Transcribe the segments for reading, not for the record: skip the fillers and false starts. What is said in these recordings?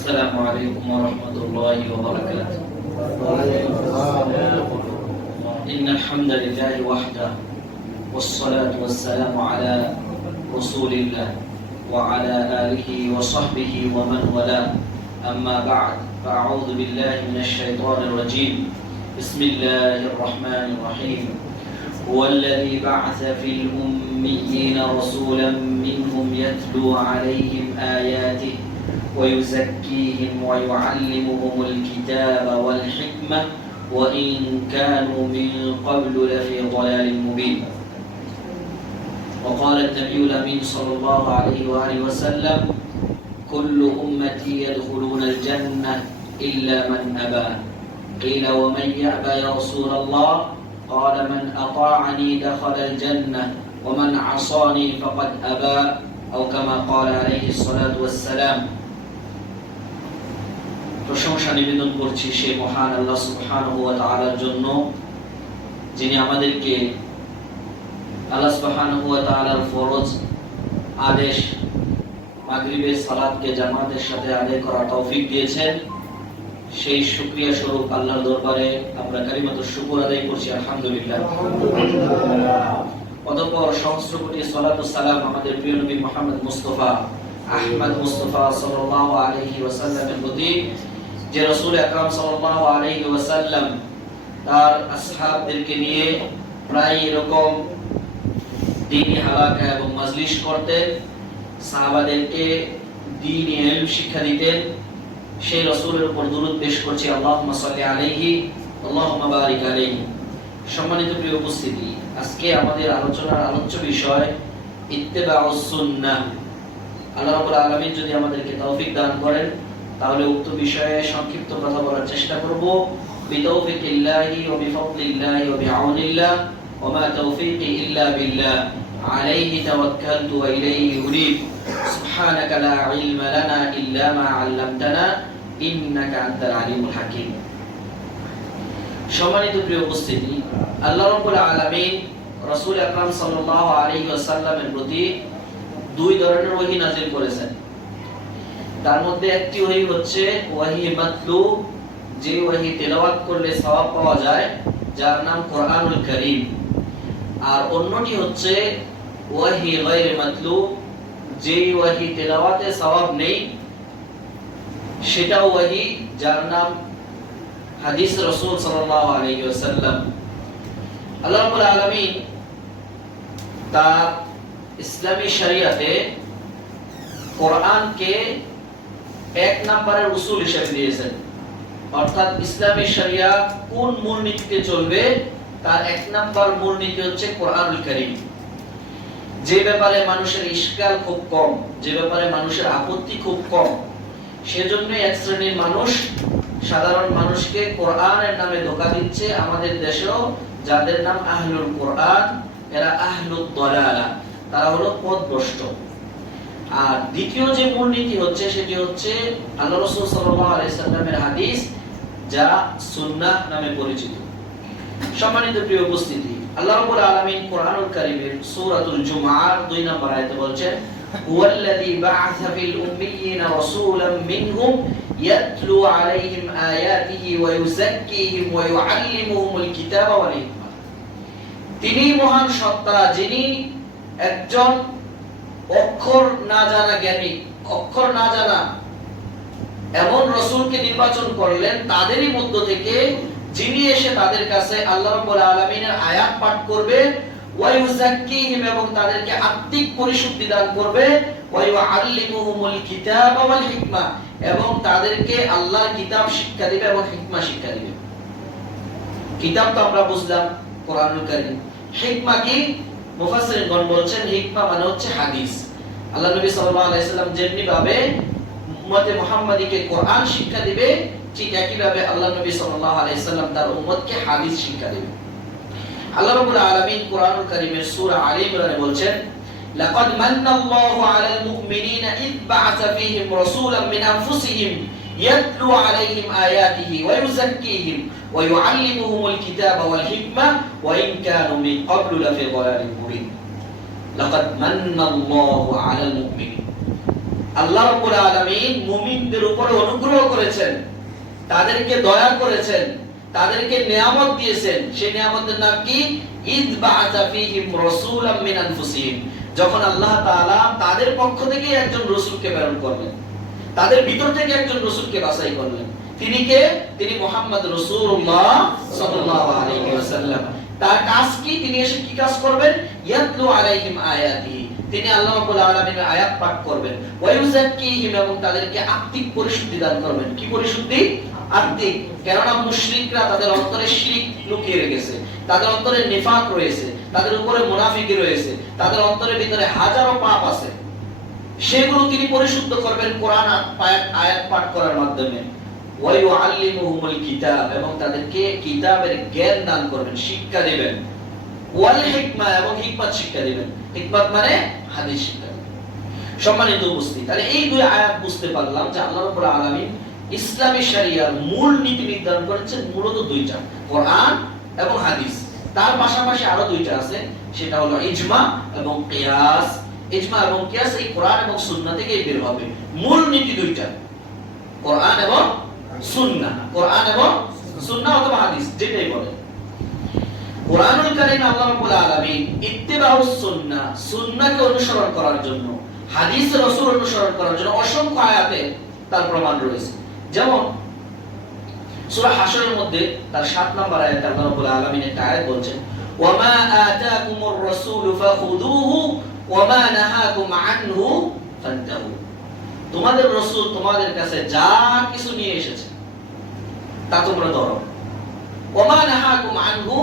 السلام عليكم ورحمة الله وبركاته. إن الحمد لله وحده والصلاة والسلام على رسول الله وعلى آله وصحبه ومن والاه. أما بعد فأعوذ بالله من الشيطان الرجيم. بسم الله الرحمن الرحيم. هو الذي بعث في الأميين رسولا منهم يتلو عليهم آياته ويزكيهم ويعلمهم الكتاب والحكمة وإن كانوا من قبل لفي ضلال مبين. وقال النبي الأمين صلى الله عليه وآله وسلم: كل أمتي يدخلون الجنة إلا من أبى. قيل: ومن يأبى يا رسول الله؟ قال: من أطاعني دخل الجنة ومن عصاني فقد أبى، أو كما قال عليه الصلاة والسلام. প্রশংসা নিবেদন করছি সেই মহান আল্লাহ সুবহানাহু ওয়া তাআলার জন্য, যিনি আমাদেরকে আল্লাহ সুবহানাহু ওয়া তাআলার ফরজ আদেশ মাগরিবের সালাতকে জামাতের সাথে আদায় করার তৌফিক দিয়েছেন। সেই শুকরিয়া স্বরূপ আল্লাহর দরবারে আমরা কালিমাতুশ শুকর আদায় করছি, আলহামদুলিল্লাহ। অতঃপর সহস্র কোটি সালাত ও সালাম আমাদের প্রিয় নবী মুহাম্মদ মুস্তাফা আহমদ মুস্তাফা সাল্লাল্লাহু আলাইহি ওয়াসাল্লামের প্রতি, যে রাসূল আকরাম সাল্লাল্লাহু আলাইহি ওয়াসাল্লাম তার আসহাবদেরকে নিয়ে প্রায় এরকম দ্বীনি হালাকা এবং মাজলিস করতেন, সাহাবাদেরকে দ্বীনি ইলম শিক্ষা দিতেন। সেই রাসূলের উপর দুরূদ পেশ করছি, আল্লাহুম্মা সাল্লি আলাইহি আল্লাহুম্মা বারিক আলাইহি। সম্মানিত প্রিয় উপস্থিতি, আজকে আমাদের আলোচনার আলোচ্য বিষয় ইত্তিবাউস সুন্নাহ। আল্লাহ রাব্বুল আলামিন যদি আমাদেরকে তৌফিক দান করেন তাহলে উক্ত বিষয়ে সংক্ষিপ্ত কথা বলার চেষ্টা করব। বিতৌফিকিল্লাহি ওয়া বিফাদলিল্লাহি ওয়া বিআউনিল্লাহ ওয়া মা তাওফীকি ইল্লা বিল্লাহ আলাইহি তাওয়াক্কালতু ওয়া ইলাইহি উনীব। সুবহানাকা লা ইলমা লানা ইল্লা মা 'আল্লামতানা ইন্নাকা আনতাল আলিমুল হাকীম। সম্মানিত প্রিয় উপস্থিতি, আল্লাহ রাব্বুল আলামিন রাসূল আকরাম সাল্লাল্লাহু আলাইহি ওয়াসাল্লামের প্রতি দুই ধরনের ওহী নাযিল করেছেন। তার মধ্যে একটি ওহী হচ্ছে ওহী মাতলু, যে ওহী তেলাওয়াত করলে সওয়াব পাওয়া যায়, যার নাম কোরআনুল কারীম। আর অন্যটি হচ্ছে ওহী গায়রে মাতলু, যে ওহী তেলাওয়াতে সওয়াব নেই, সেটা ওহী যার নাম হাদিস রাসূল সাল্লাল্লাহু আলাইহি ওয়াসাল্লাম। আল্লাহ রাব্বুল আলামিন তার ইসলামী শরিয়াতে কোরআনকে এক নম্বরের উসুল হিসেবে দিয়েছেন। অর্থাৎ ইসলামী শরিয়া কোন মূলনীতিতে চলবে তার এক নম্বর মূলনীতি হচ্ছে কোরআনুল কারীম। যে ব্যাপারে মানুষের ইশকাল খুব কম, যে ব্যাপারে মানুষের আপত্তি খুব কম, সেজন্য এক শ্রেণীর মানুষ সাধারণ মানুষকে কোরআনের নামে ধোঁকা দিচ্ছে। আমাদের দেশেও যাদের নাম আহলুল কোরআন, এরা আহলুদ দালালা, তারা হলো পথভ্রষ্ট। আর দ্বিতীয় যে মূলনীতি হচ্ছে সেটি হচ্ছে আল্লাহ রাসূল সাল্লাল্লাহু আলাইহি সাল্লামের হাদিস, যা সুন্নাহ নামে পরিচিত। সম্মানিত প্রিয় উপস্থিতি, আল্লাহ রাব্বুল আলামিন কোরআনুল কারীমের সূরাতুল জুমআর 2 নম্বর আয়াতে বলছেন: হুয়াল্লাযী বা'আসা ফিল উম্মিয়িনা রাসূলাম মিনহুম ইয়াতলু আলাইহিম আয়াতিহি ওয়া ইউযাক্কিহিম ওয়া ইউআল্লিমুহুমুল কিতাবা ওয়াল হিকমা। তিনি মহান সত্তা, যিনি একজন অক্ষর না জানা জ্ঞানী, অক্ষর না জানা এমন রাসূলকে নির্বাচন করলেন তাদেরই মধ্য থেকে, যিনি এসে তাদের কাছে আল্লাহ রাব্বুল আলামিনের আয়াত পাঠ করবে, ওয়া ইউযাক্কিহিম, এবং তাদেরকে আত্মিক পরিশুদ্ধি দান করবে, ওয়া ইউআল্লিমুহুমুল কিতাবা ওয়াল হিকমা, এবং তাদেরকে আল্লাহর কিতাব শিক্ষা দিবে এবং হিকমা শিক্ষা দিবে। কিতাব তো আমরা বুঝলাম কোরআনুল কারীম। হিকমা কি? মুফাসসিরগণ বলছেন হিকমা মানে হচ্ছে হাদিস। আল্লাহ নবী সাল্লাল্লাহু আলাইহি সাল্লাম যেমনি ভাবে উম্মতে মুহাম্মাদীকে কোরআন শিক্ষা দিবে, ঠিক একই ভাবে আল্লাহ নবী সাল্লাল্লাহু আলাইহি সাল্লাম তার উম্মতকে হাদিস শিক্ষা দিবে। আল্লাহ রাব্বুল আলামিন কোরআনুল কারীমের সূরা আলী ইমরানে বলছেন: লাকাদ মান্নাল্লাহু আলাল মুমিনিনা ইয বা'আসা ফীহিম রাসূলাম মিন আনফুসিহিম ইয়াতলু আলাইহিম আয়াতিহি ওয়া ইউযাক্কিহিম ওয়া ইউআল্লিমুহুমুল কিতাবা ওয়াল হিকমা ওয়া ইন কানু মিন ক্বাবলু লাফি দালালিন মুবিন। লাকাদ মান্নাল্লাহু আলাল মুমিনিন, আল্লাহ রাব্বুল আলামিন মুমিনদের উপরে অনুগ্রহ করেছেন, তাদেরকে দয়া করেছেন, তাদেরকে নিয়ামত দিয়েছেন। সেই নিয়ামতের নাম কি? ইদ বাআসা ফীহিম রাসূলাম মিন আনফুসিহিম। যখন আল্লাহ তাআলা তাদের পক্ষ থেকে একজন রাসূলকে প্রেরণ করলেন, তাদের ভিতর থেকে একজন রাসূলকে বাছাই করলেন। তিনি কে? তিনি মুহাম্মদ রাসূলুল্লাহ সাল্লাল্লাহু আলাইহি ওয়াসাল্লাম। তার কাজ কি? তিনি এসে কি কাজ করবেন? ইয়াতলু আলাইহিম আয়াতিহি, তিনি আল্লাহ রাব্বুল আলামিনের আয়াত পাঠ করবেন। ওয়া ইউযাক্কিহিম, এবং তাদেরকে আত্মিক পরিশুদ্ধি দান করবেন। কি পরিশুদ্ধি? আত্মিক। কেননা মুশরিকরা তাদের অন্তরে শিরক লুকিয়ে রেখেছে, তাদের অন্তরে নিফাক রয়েছে, তাদের উপরে মুনাফিকি রয়েছে, তাদের অন্তরের ভিতরে হাজারো পাপ আছে। সেগুলো তিনি পরিশুদ্ধ করবেন কোরআন আয়াত পাঠ করার মাধ্যমে। ওয়া ইউআল্লিমুহুমুল কিতাব, এবং তাদেরকে কিতাবের জ্ঞান দান করবেন, শিক্ষা দিবেন। ওয়াল হিকমা, এবং হিকমত শিক্ষা দিবেন। হিকমত মানে হাদিস শিক্ষা দিবেন। সম্মানিত উপস্থিতি, তাহলে এই দুই আয়াত বুঝতে পারলাম যে আল্লাহ রাব্বুল আলামিন ইসলামী শরিয়ার মূল নীতি নির্ধারণ করেছেন মূলত দুইটা, কোরআন এবং হাদিস। তার পাশাপাশি আরো দুইটা আছে, সেটা হলো ইজমা এবং কিয়াস। ইজমা এবং কিয়াস এই কোরআন এবং সুন্নাহ থেকেই বের হবে। মূল নীতি দুইটা, কোরআন এবং সুন্নাহ। কোরআন এবং সুন্নাহ অথবা হাদিস যেটাই বলেন। কোরআনুল কারীমে আল্লাহ রাব্বুল আলামিন ইত্তিবাউস সুন্নাহ, সুন্নাহকে অনুসরণ করার জন্য, হাদিস রাসূল অনুসরণ করার জন্য অসংখ্য আয়াতে তার প্রমাণ রয়েছে। যেমন সূরা হাশরের মধ্যে তার 7 নম্বর আয়াতে আল্লাহ রাব্বুল আলামিন একটা আয়াত বলছেন, ওয়া মা আতাকুমুর রাসূলু ফাখুযুহু ওয়া মা নাহাকুম আনহু ফান্তাহু। তোমাদের রাসূল তোমাদের কাছে যা কিছু নিয়ে এসেছে তা তোমরা ধরো। ওয়া মা নাহাকুম আনহু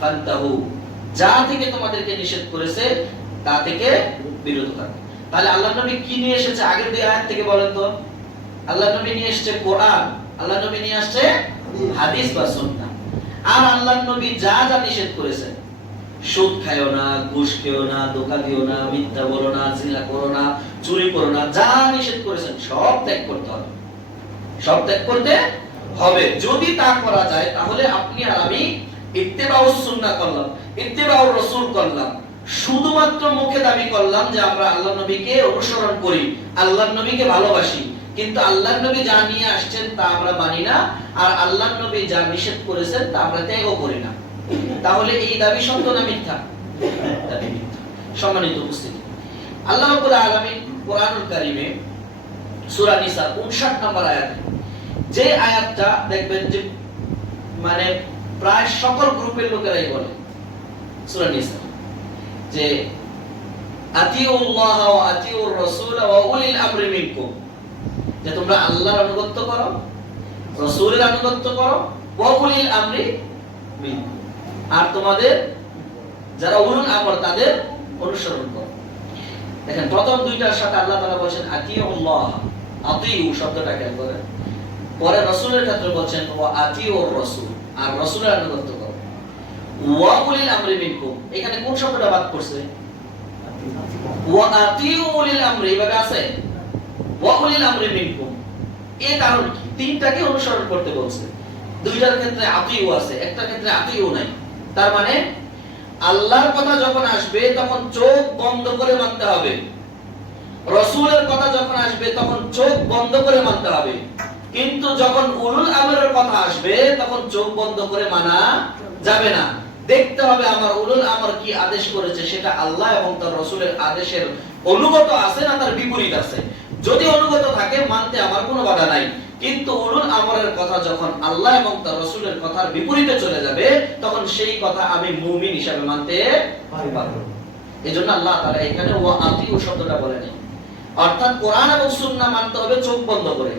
ফান্তাহু, যা থেকে তোমাদেরকে নিষেধ করেছে তা থেকে বিরত থাকো। তাহলে আল্লাহর নবী কি নিয়ে এসেছে? আগের দুই আয়াত থেকে বলেন তো। আল্লাহর নবী নিয়ে এসেছে কোরআন, আল্লাহর নবী নিয়ে আসছে হাদিস বা সুন্নাহ। আর আল্লাহর নবী যা যা নিষেধ করেছেন, সুদ খায়ও না, ঘুষ খেও না, ধোঁকা দিও না, মিথ্যা বলো না, জিনা করো না, চুরি করো না, যা নিষেধ করেছেন সব ত্যাগ করতে হবে। সব ত্যাগ করতে হবে। যদি তা করা যায় তাহলে আপনি আর আমি ইত্তিবাউস সুন্নাহ করলাম, ইত্তিবাউর রাসূল করলাম। শুধুমাত্র মুখে দাবি করলাম যে আমরা আল্লাহর নবীকে অনুসরণ করি, আল্লাহর নবীকে ভালোবাসি, কিন্তু আল্লাহর নবী যা নিয়ে আসছেন তা আমরা মানি না, আর আল্লাহর নবী যা নিষেধ করেছেন তা আমরা ত্যাগও করি না। তাহলে এই দাবি সত্য না মিথ্যা? দাবি মিথ্যা। সম্মানিত উপস্থিতি, আল্লাহ রাব্বুল আলামিন কোরআনুল কারীমে সূরা নিসা 59 নম্বর আয়াতে, যে আয়াতটা দেখবেন যে মানে প্রায় সকল গ্রুপের লোকেরাই বলে, সূরা নিসা, যে আতিউল্লাহ ওয়া আতিউর রাসূল ওয়া উলিল আমরি মিনকুম, যে তোমরা আল্লাহর আনুগত্য করো, রাসূলের আনুগত্য করো, ওয়া উলিল আমরি মিনকুম, আর তোমাদের যারা উলুল আমর তাদের অনুসরণ করো। দেখেন প্রথম দুইটার সাথে আল্লাহ তাআলা বলেন আতিউল্লাহ, আতিউ শব্দটা খেয়াল করেন। পরে রাসূলের ক্ষেত্রে বলেন ওয়া আতিউর রাসূল, আর রাসূলের আনুগত্য করো। ওয়া উলিল আমরি মিনকুম, এখানে কোন শব্দটা বাদ করছে? ওয়া আতিউ উলিল আমরি, এভাবে আছে ওয়া উলিল আমরি মিনকুম। এর কারণ কি? তিনটাকে অনুসরণ করতে বলছে। দুইটার ক্ষেত্রে আতিউ আছে, একটার ক্ষেত্রে আতিউ নাই। তার মানে আল্লাহর কথা যখন আসবে তখন চোখ বন্ধ করে মানতে হবে, রাসূলের কথা যখন আসবে তখন চোখ বন্ধ করে মানতে হবে। কিন্তু যখন উলুল আমরের কথা আসবে তখন চোখ বন্ধ করে মানা যাবে না। দেখতে হবে আমার উলুল আমর কি আদেশ করেছে সেটা আল্লাহ এবং তার রাসূলের আদেশের অনুগত আছে না তার বিপরীত আছে। যদি অনুগত থাকে মানতে আমার কোনো বাধা নাই, কিন্তু উলুল আমরের কথা যখন আল্লাহ এবং তার রাসূলের কথার বিপরীতে চলে যাবে তখন সেই কথা আমি মুমিন হিসেবে মানতে পারবো না। এজন্য আল্লাহ তাআলা এখানে ওয়া আতিউ শব্দটা বলেন, অর্থাৎ কোরআন এবং সুন্নাহ মানতে হবে চোখ বন্ধ করে,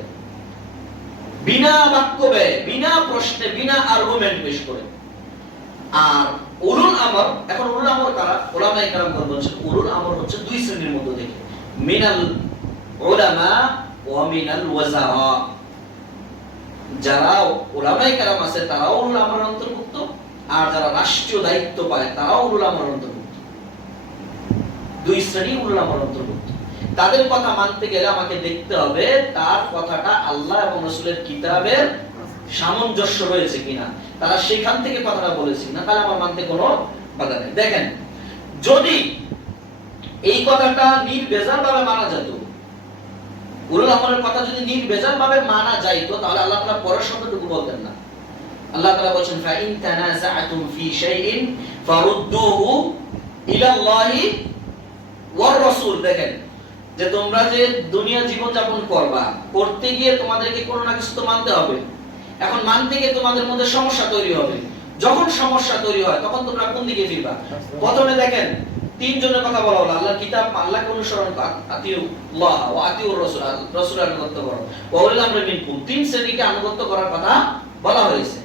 বিনা বাক্য ব্যয়, বিনা প্রশ্নে, বিনা আর্গুমেন্ট পেশ করে। আর উলুল আমর, এখন উলুল আমর কারা? উলামায়ে কেরামগণ বলেন উলুল আমর হচ্ছে দুই শ্রেণীর মধ্যে থেকে, মিনাল উলামা ওয়া মিনাল ওয়াজারা। যারা উলামায়ে কেরাম আছে তারাও উলুল আমরের অন্তর্ভুক্ত, আর যারা রাষ্ট্রীয় দায়িত্ব পায় তারাও উলুল আমরের অন্তর্ভুক্ত। দুই শ্রেণী উলুল আমরের অন্তর্ভুক্ত। তাদের কথা মানতে গেলে আমাকে দেখতে হবে তার কথাটা আল্লাহ এবং রাসূলের কিতাবের সামঞ্জস্য রয়েছে কিনা, তারা সেখান থেকে কথাটা বলেছে কিনা, তাহলে আমার মানতে কোনো বাধা নেই। দেখেন যদি এই কথাটা নির্ভেজাল ভাবে মানা যেত উলুল আমরের কথা যদি নির্ভেজাল ভাবে মানা যাইতো তাহলে আল্লাহ তাআলা পরের শব্দটুকু বলতেন না। আল্লাহ তাআলা বলেন ফা ইন তানাযাআতুম ফি শাইইন ফারুদ্দুহু ইলাল্লাহি ওয়ার রাসূল। দেখেন যে তোমরা যে দুনিয়া জীবন যাপন করবা, করতে গিয়ে তোমাদেরকে কোনো না কিছু তো মানতে হবে। এখন মানতে গিয়ে তোমাদের মধ্যে সমস্যা তৈরি হবে। যখন সমস্যা তৈরি হয় তখন তোমরা কোন দিকে ফিরবা? প্রথমে দেখেন তিনজনের কথা বলা হলো, আল্লাহর কিতাব, আল্লাহকে অনুসরণ, আতিউল্লাহ ওয়া আতিউর রাসূল, রাসূলের আনুগত্য করো, ওয়া উলিল আমরি মিনকুম, তিন শ্রেণীকে আনুগত্য করার কথা বলা হয়েছে।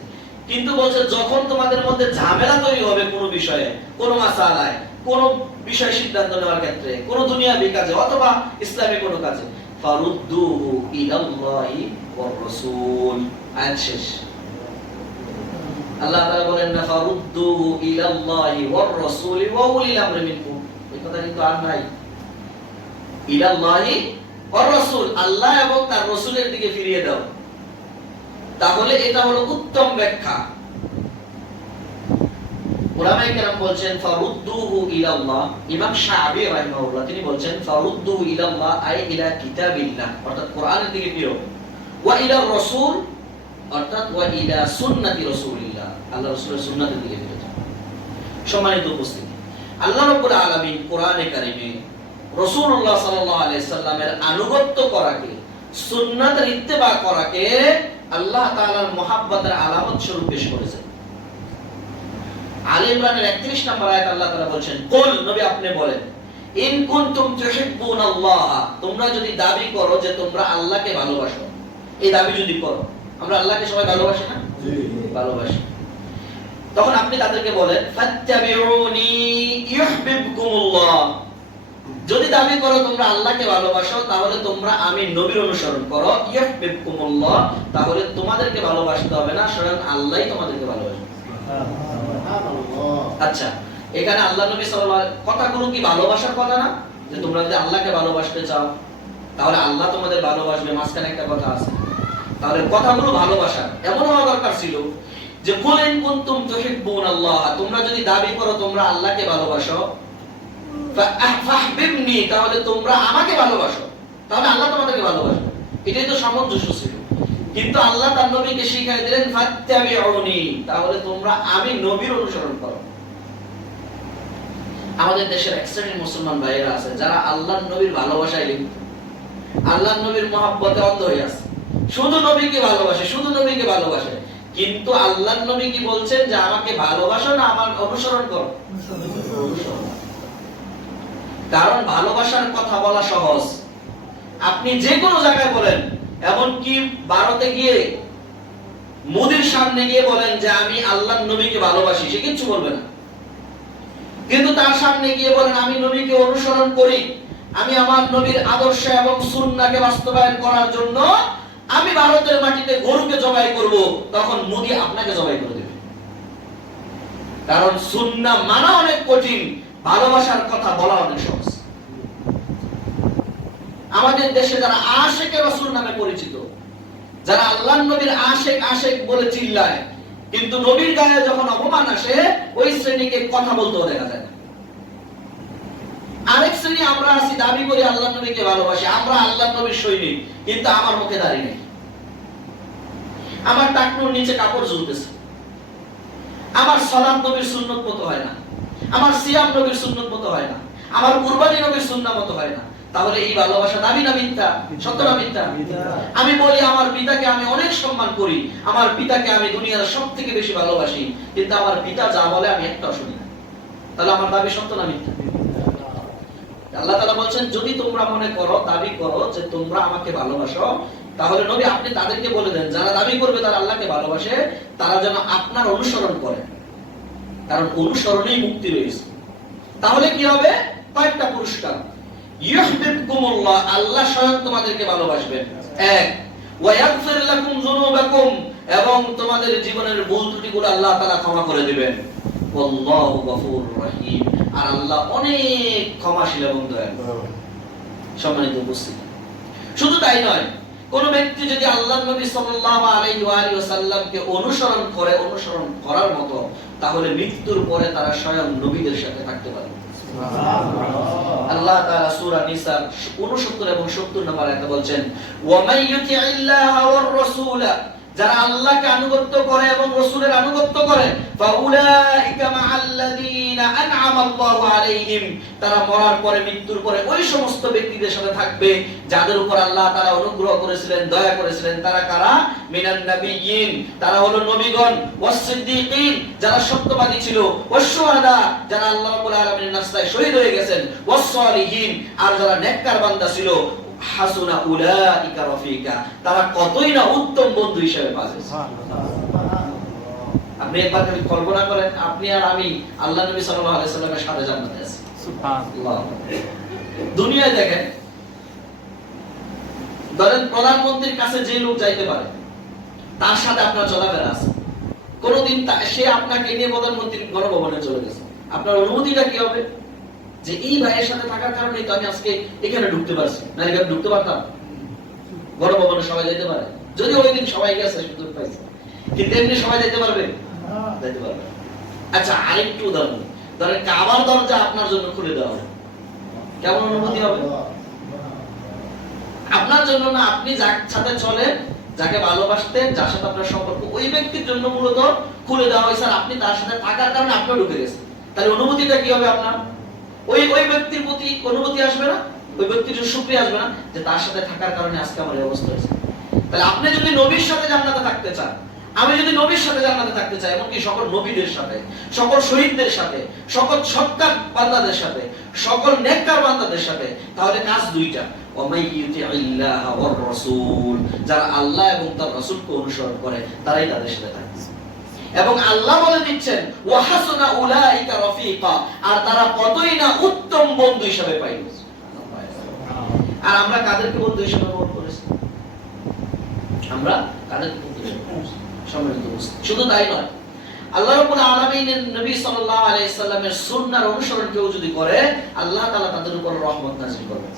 কিন্তু বলছে যখন তোমাদের মধ্যে ঝামেলা তৈরি হবে কোনো বিষয়ে, কোনো মাসালায়, কোন বিষয় সিদ্ধান্ত নেওয়ার ক্ষেত্রে, কোন দুনিয়াবি কাজে অথবা ইসলামী কোনো কাজে, ফারুদ্দুহু ইলাল্লাহি ওয়ার রাসূল। আয়াত শেষ। আল্লাহ তাআলা বলেন না ফারুদ্দুহু ইলাল্লাহি ওয়ার রাসূল ওয়া উলিল আমরি মিনকুম, এই কথা কিন্তু আর নাই। ইলাল্লাহি ওয়ার রাসূল, আল্লাহ এবং তার রাসূলের দিকে ফিরিয়ে দাও। তাহলে এটা হলো উত্তম ব্যাখ্যা। উলামায়ে কেরাম বলছেন ফারুদ্দুহু ইলাল্লাহ, ইমাম শাফিঈ রাহিমাহুল্লাহ তিনি বলছেন ফারুদ্দুহু ইলাল্লাহ আই ইলা কিতাবিল্লাহ, অর্থাৎ কোরআনের দিকে ফিরো, ওয়া ইলা রাসূল অর্থাৎ ওয়া ইলা সুন্নতি রাসূলিল্লাহ, আল্লাহর রাসূলের সুন্নাতের দিকে ফিরে যাও। সম্মানিত উপস্থিতি, আল্লাহ রাব্বুল আলামিন কোরআনে কারিমে রাসূলুল্লাহ সাল্লাল্লাহু আলাইহি সাল্লামের আনুগত্য করাকে, সুন্নাতের ইত্তেবা করাকে আল্লাহ তাআলার মুহাব্বতের আলামত স্বরূপ পেশ করেছেন। আলে ইমরানের 31 নম্বর আয়াত আল্লাহ তাআলা বলেন, কুল, নবী আপনি বলেন, ইন কুনতুম তুহিব্বুনাল্লাহ, তোমরা যদি দাবি করো যে তোমরা আল্লাহকে ভালোবাসো, এই দাবি যদি করো, আমরা আল্লাহকে সবাই ভালোবাসি না? জি, ভালোবাসি। তখন আপনি তাদেরকে বলেন ফাত্তাবিউনি ইউহিব্বুকুমুল্লাহ, যদি দাবি করো তোমরা আল্লাহকে ভালোবাসো তাহলে তোমরা আমি নবীর অনুসরণ করো, ইউহিব্বুকুমুল্লাহ, তাহলে তোমাদেরকে ভালোবাসতে হবে না, স্বয়ং আল্লাহই তোমাদেরকে ভালোবাসবে। আচ্ছা, এখানে আল্লাহ নবী সাল্লাল্লাহু আলাইহি কথাগুলো কি ভালোবাসার কথা না? যে তোমরা যদি আল্লাহকে ভালোবাসতে চাও তাহলে আল্লাহ তোমাদের ভালোবাসবে, মাঝখানে একটা কথা আছে। তাহলে কথাগুলো ভালোবাসার এমন হওয়া দরকার ছিল যে কুল ইন কুনতুম তুহিব্বুনাল্লাহ, তোমরা যদি দাবি করো তোমরা আল্লাহকে ভালোবাসো, ফাহবিবনি, তাহলে তোমরা আমাকে ভালোবাসো, তাহলে আল্লাহ তোমাদেরকে ভালোবাসবে। এটাই তো সামঞ্জস্য ছিল। কিন্তু আল্লাহ তার নবীকে শিখিয়ে দিলেন ফাত্তাবিউনি, তাহলে তোমরা আমি নবীর অনুসরণ করো। আমাদের দেশের এক শ্রেণীর মুসলমান ভাইয়েরা আছে যারা আল্লাহর নবীর ভালোবাসায় লিপ্ত, আল্লাহর নবীর মহব্বতে অন্ধ হয়ে আছে, শুধু নবীকে ভালোবাসে, শুধু নবীকে ভালোবাসে। কিন্তু আল্লাহর নবী কি বলছেন যে আমাকে ভালোবাসো না আমার অনুসরণ করো? কারণ ভালোবাসার কথা বলা সহজ, আপনি যে কোনো জায়গায় বলেন, এমনকি ভারতে গিয়ে মোদির সামনে গিয়ে বলেন যে আমি আল্লাহর নবীকে ভালোবাসি, সে কিছু বলবে না। কিন্তু তার সামনে গিয়ে বলেন আমি নবীকে অনুসরণ করি, আমি আমার নবীর আদর্শ এবং সুন্নাহকে বাস্তবায়ন করার জন্য আমি ভারতের মাটিতে গরুকে জবাই করব, তখন মোদি আপনাকে জবাই করে দেবে। কারণ সুন্নাহ মানা অনেক কঠিন, ভালোবাসার কথা বলা অনেক সহজ। আমাদের দেশে যারা আশেকে রাসূল নামে পরিচিত, যারা আল্লাহর নবীর আশেক আশেক বলে চিল্লায়, কিন্তু নবীর গায়ে যখন অপমান আসে ওই শ্রেণীকে কথা বলতেও দেখা যায় না। আরেক শ্রেণী আমরা আছি, দাবি করি আল্লাহর নবীকে ভালোবাসি, আমরা আল্লাহর নবীর সৈনিক, কিন্তু আমার মুখে দাড়ি নেই, আমার টাকনুর নিচে কাপড় ঝুলতেছে, আমার সালাত নবীর সুন্নত মতো হয় না, আমার সিয়াম নবীর সুন্নত মতো হয় না, আমার কুরবানি নবীর সুন্নাহ মতো হয় না। তাহলে এই ভালোবাসা দাবি না মিথ্যা? সত্য না মিথ্যা? আমি বলি আমার পিতাকে আমি অনেক সম্মান করি, আমার পিতাকে আমি দুনিয়ার সবথেকে বেশি ভালোবাসি, কিন্তু আমার পিতা যা বলে আমি একটাও শুনি না। তাহলে আমার দাবি সত্য না মিথ্যা? আল্লাহ তাআলা বলছেন যদি তোমরা মনে করো, দাবি করো যে তোমরা আমাকে ভালোবাসো, তাহলে নবী আপনি তাদেরকে বলে দেন যারা দাবি করবে তারা আল্লাহকে ভালোবাসে, তারা যেন আপনার অনুসরণ করে, কারণ অনুসরণেই মুক্তি রয়েছে। তাহলে কি হবে? কয়েকটা পুরস্কার। ইউহিব্বুকুমুল্লাহ, আল্লাহ স্বয়ং তোমাদেরকে ভালোবাসবেন। এক, ওয়া ইয়াগফির লাকুম যুনুবাকুম, এবং তোমাদের জীবনের ভুল ত্রুটিগুলো আল্লাহ তাআলা ক্ষমা করে দিবেন। আল্লাহু গফুরুর রহিম, আর আল্লাহ অনেক ক্ষমাশীল এবং দয়ালু। সম্মানিত উপস্থিতি, শুধু তাই নয়, কোন ব্যক্তি যদি আল্লাহর নবী সাল্লাল্লাহু আলাইহি ওয়াসাল্লামকে অনুসরণ করে, অনুসরণ করার মতো, তাহলে মৃত্যুর পরে তারা স্বয়ং নবীদের সাথে থাকতে পারবে। আল্লাহ তাআলা সূরা নিসা 69 এবং 70 নম্বর আয়াতে বলছেন, ওয়া মাই ইউতিইল্লাহা ওয়ার রাসূলা, যারা আল্লাহকে আনুগত্য করে এবং রাসূলের আনুগত্য করে, ফাউলাইকা মাআল্লাযীনা আন'আমা আল্লাহু আলাইহিম, তারা মরার পরে, মৃত্যুর পরে ওই সমস্ত ব্যক্তিদের সাথে থাকবে যাদের উপর আল্লাহ তাআলা অনুগ্রহ করেছিলেন, দয়া করেছিলেন। তারা কারা? মিনান নাবিয়্যিন, তারা হলো নবীগণ, ওয়াস সিদ্দীকিন, যারা সত্যবাদী ছিল, ওয়াস শুহাদা, যারা আল্লাহ রাব্বুল আলামিনের রাস্তায় শহীদ হয়ে গেছেন, ওয়াস সালিহিন, আর যারা নেককার বান্দা ছিল, হাসুনা উলাইকা রফিকা, তারা কতই না উত্তম বন্ধু হিসেবে পাবে। আপনি একবার খালি কল্পনা করেন, আপনি আর আমি আল্লাহ নবী সাল্লাল্লাহু আলাইহি সাল্লামের সাথে জান্নাতে আছি। সুবহানাল্লাহ। দুনিয়ায় দেখেন, ধরেন প্রধানমন্ত্রীর কাছে যে লোক যাইতে পারে, তার সাথে আপনার চলাফেরা আছে। কোনদিন সে আপনাকে নিয়ে প্রধানমন্ত্রীর গণভবনে চলে গেছে, আপনার অনুমতিটা কি হবে? যে এই ভাইয়ের সাথে থাকার কারণে তো আমি আজকে এখানে ঢুকতে পারছি, না এখানে ঢুকতে পারতাম? গণভবনে সবাই যেতে পারে, যদি ওই দিন সবাই গেছে সুযোগ পাইছে, কিন্তু এমনি সবাই যেতে পারবে? যেতে পারবে। আচ্ছা, আরেকটু উদাহরণ, ধরেন কাবার দরজা আপনার জন্য খুলে দেওয়া হবে, কেমন অনুমতি হবে? আপনার জন্য না, আপনি যার সাথে চলেন, যাকে ভালোবাসতেন, যার সাথে আপনার সম্পর্ক, ওই ব্যক্তির জন্য মূলত খুলে দেওয়া হয়েছে, আর আপনি তার সাথে থাকার কারণে আপনিও ঢুকে গেছেন। তাহলে অনুমতিটা কি হবে আপনার? ওই ব্যক্তির প্রতি অনুমতি আসবে না, ওই ব্যক্তির জন্য শুকরিয়া আসবে না যে তার সাথে থাকার কারণে আজকে আমার এই অবস্থা হয়েছে। তাহলে আপনি যদি নবীর সাথে জান্নাতে থাকতে চান, আমি যদি নবীর সাথে জান্নাতে থাকতে চাই, এমনকি সকল নবীদের সাথে, সকল শহীদদের সাথে, সকল সৎকার বান্দাদের সাথে, সকল নেককার বান্দাদের সাথে, তাহলে কাজ দুইটা, ওয়ামাই ইউতিইল্লাহা ওয়ার রাসূল, যারা আল্লাহ এবং তার রাসূলকে অনুসরণ করে তারাই তাদের সাথে থাকে। এবং আল্লাহ বলে দিচ্ছেন, ওয়া হাসুনা উলাইকা রফিকা, আর তারা কতই না উত্তম বন্ধু হিসেবে পাইল। আর আমরা কাদেরকে বন্ধু হিসেবে গ্রহণ করেছি? আমরা কাদেরকে বন্ধু হিসেবে করেছি? সম্মানিত উপস্থিতি, শুধু তাই নয়, আল্লাহ রাব্বুল আলামিনের নবী সাল্লাল্লাহু আলাইহি সাল্লামের সুন্নাহর অনুসরণ কেউ যদি করে, আল্লাহ তাআলা তাদের উপর রহমত নাযিল করবেন।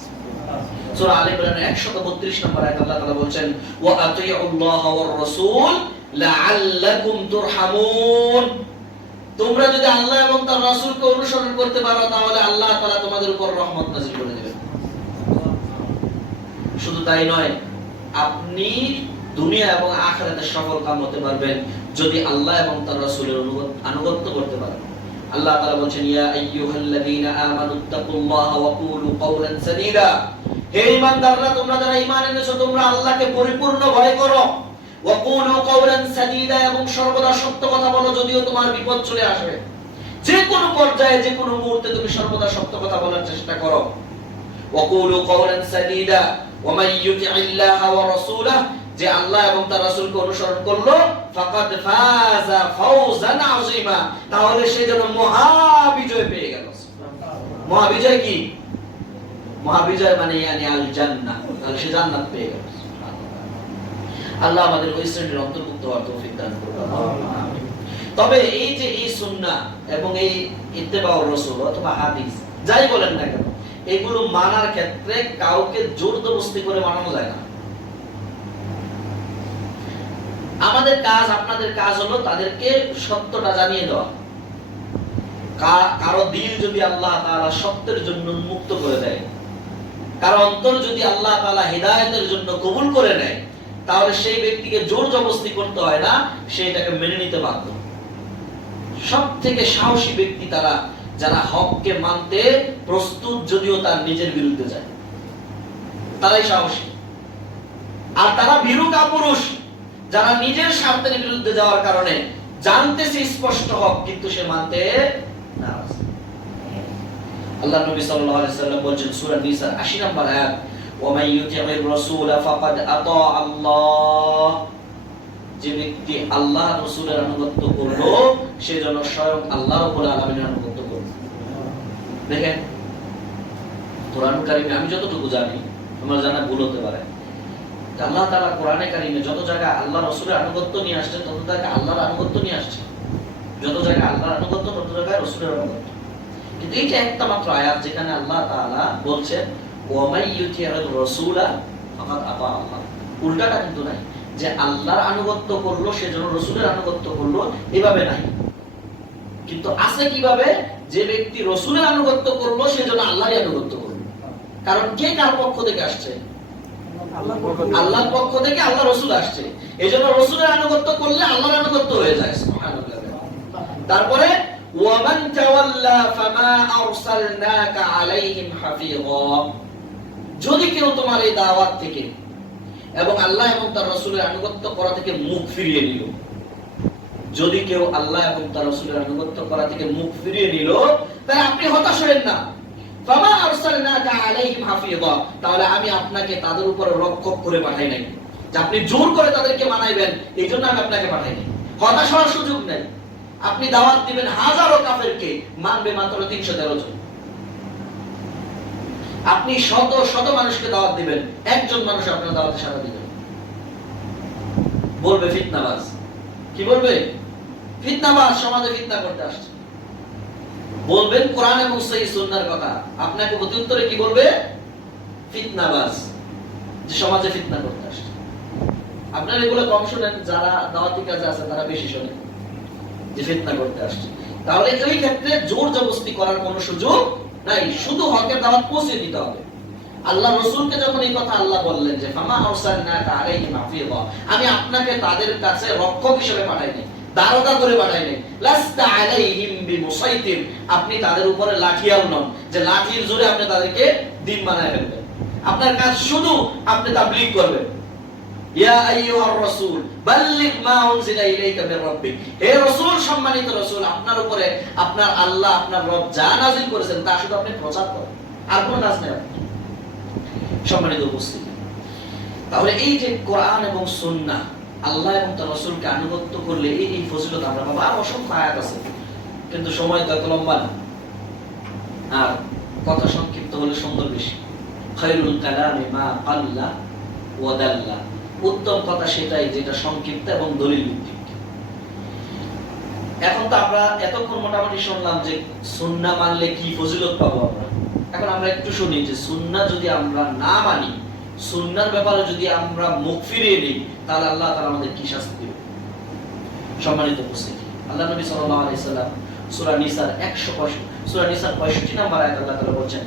সূরা আলে ইমরানের 132 নম্বর আয়াতে আল্লাহ তাআলা বলেন, ওয়া আতিউল্লাহা ওয়ার রাসূল লাআল্লাকুম তুরহামুন, তোমরা যদি আল্লাহ এবং তার রাসূলকে অনুসরণ করতে পারো, তাহলে আল্লাহ তাআলা তোমাদের উপর রহমত নাযিল করে দিবেন। শুধু তাই নয়, আপনি দুনিয়া এবং আখিরাতে সফল কাম হতে পারবেন যদি আল্লাহ এবং তার রাসূলের আনুগত্য করতে পারেন। আল্লাহ তাআলা বলেন, ইয়া আইয়ুহাল্লাযীনা আমানুত্তাকুল্লাহা ওয়া কুলু কাওলান সাদীদা, হে ঈমানদাররা, তোমরা যারা ঈমান এনেছো, তোমরা আল্লাহকে পরিপূর্ণ ভয় করো, ওয়া কুলু কাওলান সাদীদা, এবং সর্বদা সত্য কথা বলো, যদিও তোমার বিপদ চলে আসবে। যে কোনো পর্যায়ে, যে কোনো মুহূর্তে তুমি সর্বদা সত্য কথা বলার চেষ্টা করো। ওয়া কুলু কাওলান সাদীদা ওয়া মান ইউতিইল্লাহা ওয়া রাসূলাহু, যে আল্লাহ এবং তার রাসূলকে অনুসরণ করলো, ফাকাদ ফাযা ফাওজান আযীমা, তাহলে সে যেন মহাবিজয় পেয়ে গেল। মহাবিজয় কি? মহাবিজয় মানে ইয়ানি আল জান্নাহ, তাহলে সে জান্নাত পেয়ে গেল। আল্লাহ আমাদের ওই শ্রেণীর অন্তর্ভুক্ত হওয়ার তৌফিক দান করুন। আমিন। তবে এই যে এই সুন্নাহ এবং এই ইত্তেবাউর রাসূল অথবা হাদিস, যাই বলেন না কেন, এগুলো মানার ক্ষেত্রে কাউকে জোর জবরদস্তি করে মানানো যায় না। আমাদের কাজ, আপনাদের কাজ হলো তাদেরকে সত্যটা জানিয়ে দেওয়া। কারো দিল যদি আল্লাহ তাআলা সত্যের জন্য উন্মুক্ত করে দেয়, কারো অন্তর যদি আল্লাহ তাআলা হিদায়াতের জন্য কবুল করে নেয়, তাহলে সেই ব্যক্তিকে জোর জবরদস্তি করতে হয় না, সে এটাকে মেনে নিতে বাধ্য। সবথেকে সাহসী ব্যক্তি তারা যারা হককে মানতে প্রস্তুত, যদিও তার নিজের বিরুদ্ধে যায়, তারাই সাহসী। আর তারা ভীরু কাপুরুষ, যারা নিজের স্বার্থের বিরুদ্ধে যাওয়ার কারণে জানতেছে স্পষ্ট হক, কিন্তু সে মানতে নারাজ। আল্লাহ নবী সাল্লাল্লাহু আলাইহি সাল্লাম বলেন সূরা নিসার 80 নম্বর আয়াত, ওয়া মান ইউতি'র রাসূল ফাকাদ আতা আল্লাহ, যে ব্যক্তি আল্লাহ রাসূলের আনুগত্য করলো, সে যেন স্বয়ং আল্লাহ রাব্বুল আলামিনের আনুগত্য করলো। দেখেন, কোরআন কারীমে আমি যতটুকু জানি, তোমার জানা ভুল হতে পারে, আল্লাহ তাআলা কোরআনে কারীমে যত জায়গায় আল্লাহ রাসূলের আনুগত্য নিয়ে আসছেন, তত জায়গায় আল্লাহর আনুগত্য নিয়ে আসছেন। যত জায়গায় আল্লাহর আনুগত্য, তত জায়গায় রাসূলের আনুগত্য। কিন্তু এইটা একটা মাত্র আয়াত যেখানে আল্লাহ তাআলা বলছেন, ওয়া মান ইউতি'র রাসূলা ফাকাদ আতা আল্লাহ। উল্টাটা কিন্তু নাই যে আল্লাহর আনুগত্য করলো সেজন্য রাসূলের আনুগত্য করলো, এভাবে নাই। কিন্তু আছে কিভাবে? যে ব্যক্তি রাসূলের আনুগত্য করলো সেজন্য আল্লাহরই আনুগত্য করলো। কারণ কে কার পক্ষ থেকে আসছে? আল্লাহর পক্ষ থেকে, আল্লাহ রাসূল আসছে। এজন্য রাসূলের আনুগত্য করলে আল্লাহর আনুগত্য হয়ে যায়। সুবহানাল্লাহ। তারপরে ওয়ামান তাওয়াল্লা ফামা আরসালনাকা আলাইহিম হাফিযা, যদি কেউ তোমার এই দাওয়াত থেকে এবং আল্লাহ এবং তার রাসূলের আনুগত্য করা থেকে মুখ ফিরিয়ে নিল, যদি কেউ আল্লাহ এবং তার রাসূলের আনুগত্য করা থেকে মুখ ফিরিয়ে নিল, তাহলে আপনি হতাশ হবেন না। ফামা আরসালনাকা আলাইহিম হাফিযা, তাহলে আমি আপনাকে তাদের উপর রক্ষক করে পাঠাই নাই, যে আপনি জোর করে তাদেরকে মানাইবেন এইজন্য আমি আপনাকে পাঠাই নাই। হতাশ হওয়ার সুযোগ নাই। আপনি দাওয়াত দিবেন হাজারো কাফেরকে, মানবে মাত্র 313 জন। আপনি শত শত মানুষকে দাওয়াত দিবেন, একজন মানুষ আপনার দাওয়াতে সাড়া দিবেন, বলবে ফিতনাবাজ। কি বলবে? ফিতনাবাজ, সমাজে ফিতনা করতে আসছে। বলবেন কোরআন এবং সহিহ সুন্নাহর কথা, আপনাকে প্রত্যুত্তরে কি বলবে? ফিতনাবাজ, যে সমাজে ফিতনা করতে আসছে। আপনারা এগুলো কম শুনেন, যারা দাওয়াতি কাজে আছে তারা বেশি শোনেন যে ফিতনা করতে আসছে। তাহলে এই ক্ষেত্রে জোর জবরদস্তি করার কোনো সুযোগ নাই, শুধু হকের দাওয়াত পৌঁছে দিতে হবে। আল্লাহ রাসূলকে যখন এই কথা আল্লাহ বললেন যে ফামা আরসালনাকা আলাইহিম হাফিযা, আমি আপনাকে তাদের কাছে রক্ষক হিসেবে পাঠাইনি, দারোগা করে পাঠাইনি। লাস্তা আলাইহিম বিমুসাইতির, আপনি তাদের উপরে লাঠিয়াল নন যে লাঠির জোরে আপনি তাদেরকে দ্বীন বানায় ফেলবেন। আপনার কাজ শুধু আপনি তাবলীগ করবেন। ইয়া আইয়ুহার রাসূল বাল্লিগ মা উনজিলা ইলাইকা মির রাব্বিক, হে রাসূল, সম্মানিত রাসূল, আপনার উপরে আপনার আল্লাহ, আপনার রব যা নাযিল করেছেন তা শুধু আপনি প্রচার করেন, আর কোনো কাজ নেই। সম্মানিত উপস্থিতি, তাহলে এই যে কোরআন এবং সুন্নাহ, আল্লাহ এবং তার রাসূলকে আনুগত্য করলে এই ফজিলত আমরা পাবো। আর অসংখ্য আয়াত আছে, কিন্তু সময় তো এত লম্বা না, আর কথা সংক্ষিপ্ত হলে সুন্দর বেশি। খায়রুল কালামি মা কাল্লা ওয়া দাল্লা, উত্তম কথা সেটাই যেটা সংক্ষিপ্ত এবং দলিল ভিত্তিক। এখন তো আমরা এতক্ষণ মোটামুটি শুনলাম যে সুন্নাহ মানলে কি ফজিলত পাবো আমরা। এখন আমরা একটু শুনি যে সুন্নাহ যদি আমরা না মানি, সুন্নাহর ব্যাপারে যদি আমরা মুখ ফিরিয়ে নিই, তাহলে আল্লাহ তাআলা আমাদের কি শাস্তি দিবেন। সম্মানিত উপস্থিতি, আল্লাহ নবী সাল্লাল্লাহু আলাইহি সাল্লাম সূরা নিসার 65 নম্বর আয়াতে আল্লাহ তাআলা বলেন,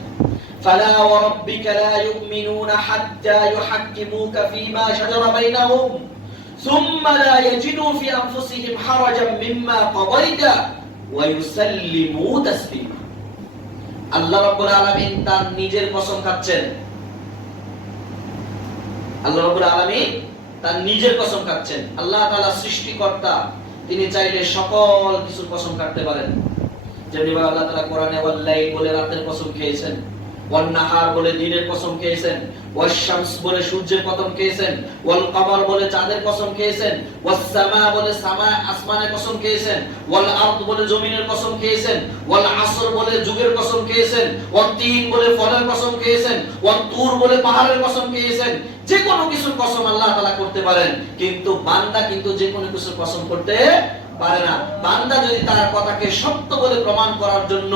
ফালা ওয়া রাব্বিকা লা ইউমিনুনা হাত্তা ইউহাক্কিমুকা ফীমা শাজারা বাইনাহুম সুম্মা লা ইয়াজিদু ফি আনফুসিহিম হারাজাম মিম্মা কাদাইতা ওয়া ইউসাল্লিমু তাসলিমা। আল্লাহ রাব্বুল আলামিন তার নিজের কসম খাচ্ছেন, আল্লাহ রাব্বুল আলামিন তার নিজের কসম খাচ্ছেন। আল্লাহ তাআলা সৃষ্টিকর্তা, তিনি চাইলে সকল কিছুর কসম কাটতে পারেন। যেমনি আল্লাহ তাআলা কোরআনে ওয়াল লাইল বলে রাতের কসম খেয়েছেন, ওয়ান নাহার বলে দিনের কসম খেয়েছেন, ওয়াশ শামস বলে সূর্যের কসম খেয়েছেন, ওয়াল কমর বলে চাঁদের কসম খেয়েছেন, ওয়াস সামা বলে আসমানের কসম খেয়েছেন, ওয়াল আরদ বলে জমিনের কসম খেয়েছেন, ওয়াল আসর বলে যুগের কসম খেয়েছেন, ওয়াত তিন বলে ফলের কসম খেয়েছেন, ওয়াত তুর বলে পাহাড়ের কসম খেয়েছেন। যে কোনো কিছুর কসম আল্লাহ তাআলা করতে পারেন, কিন্তু বান্দা কিন্তু যে কোনো কিছুর কসম করতে পারে না। বান্দা যদি তার কথাকে সত্য বলে প্রমাণ করার জন্য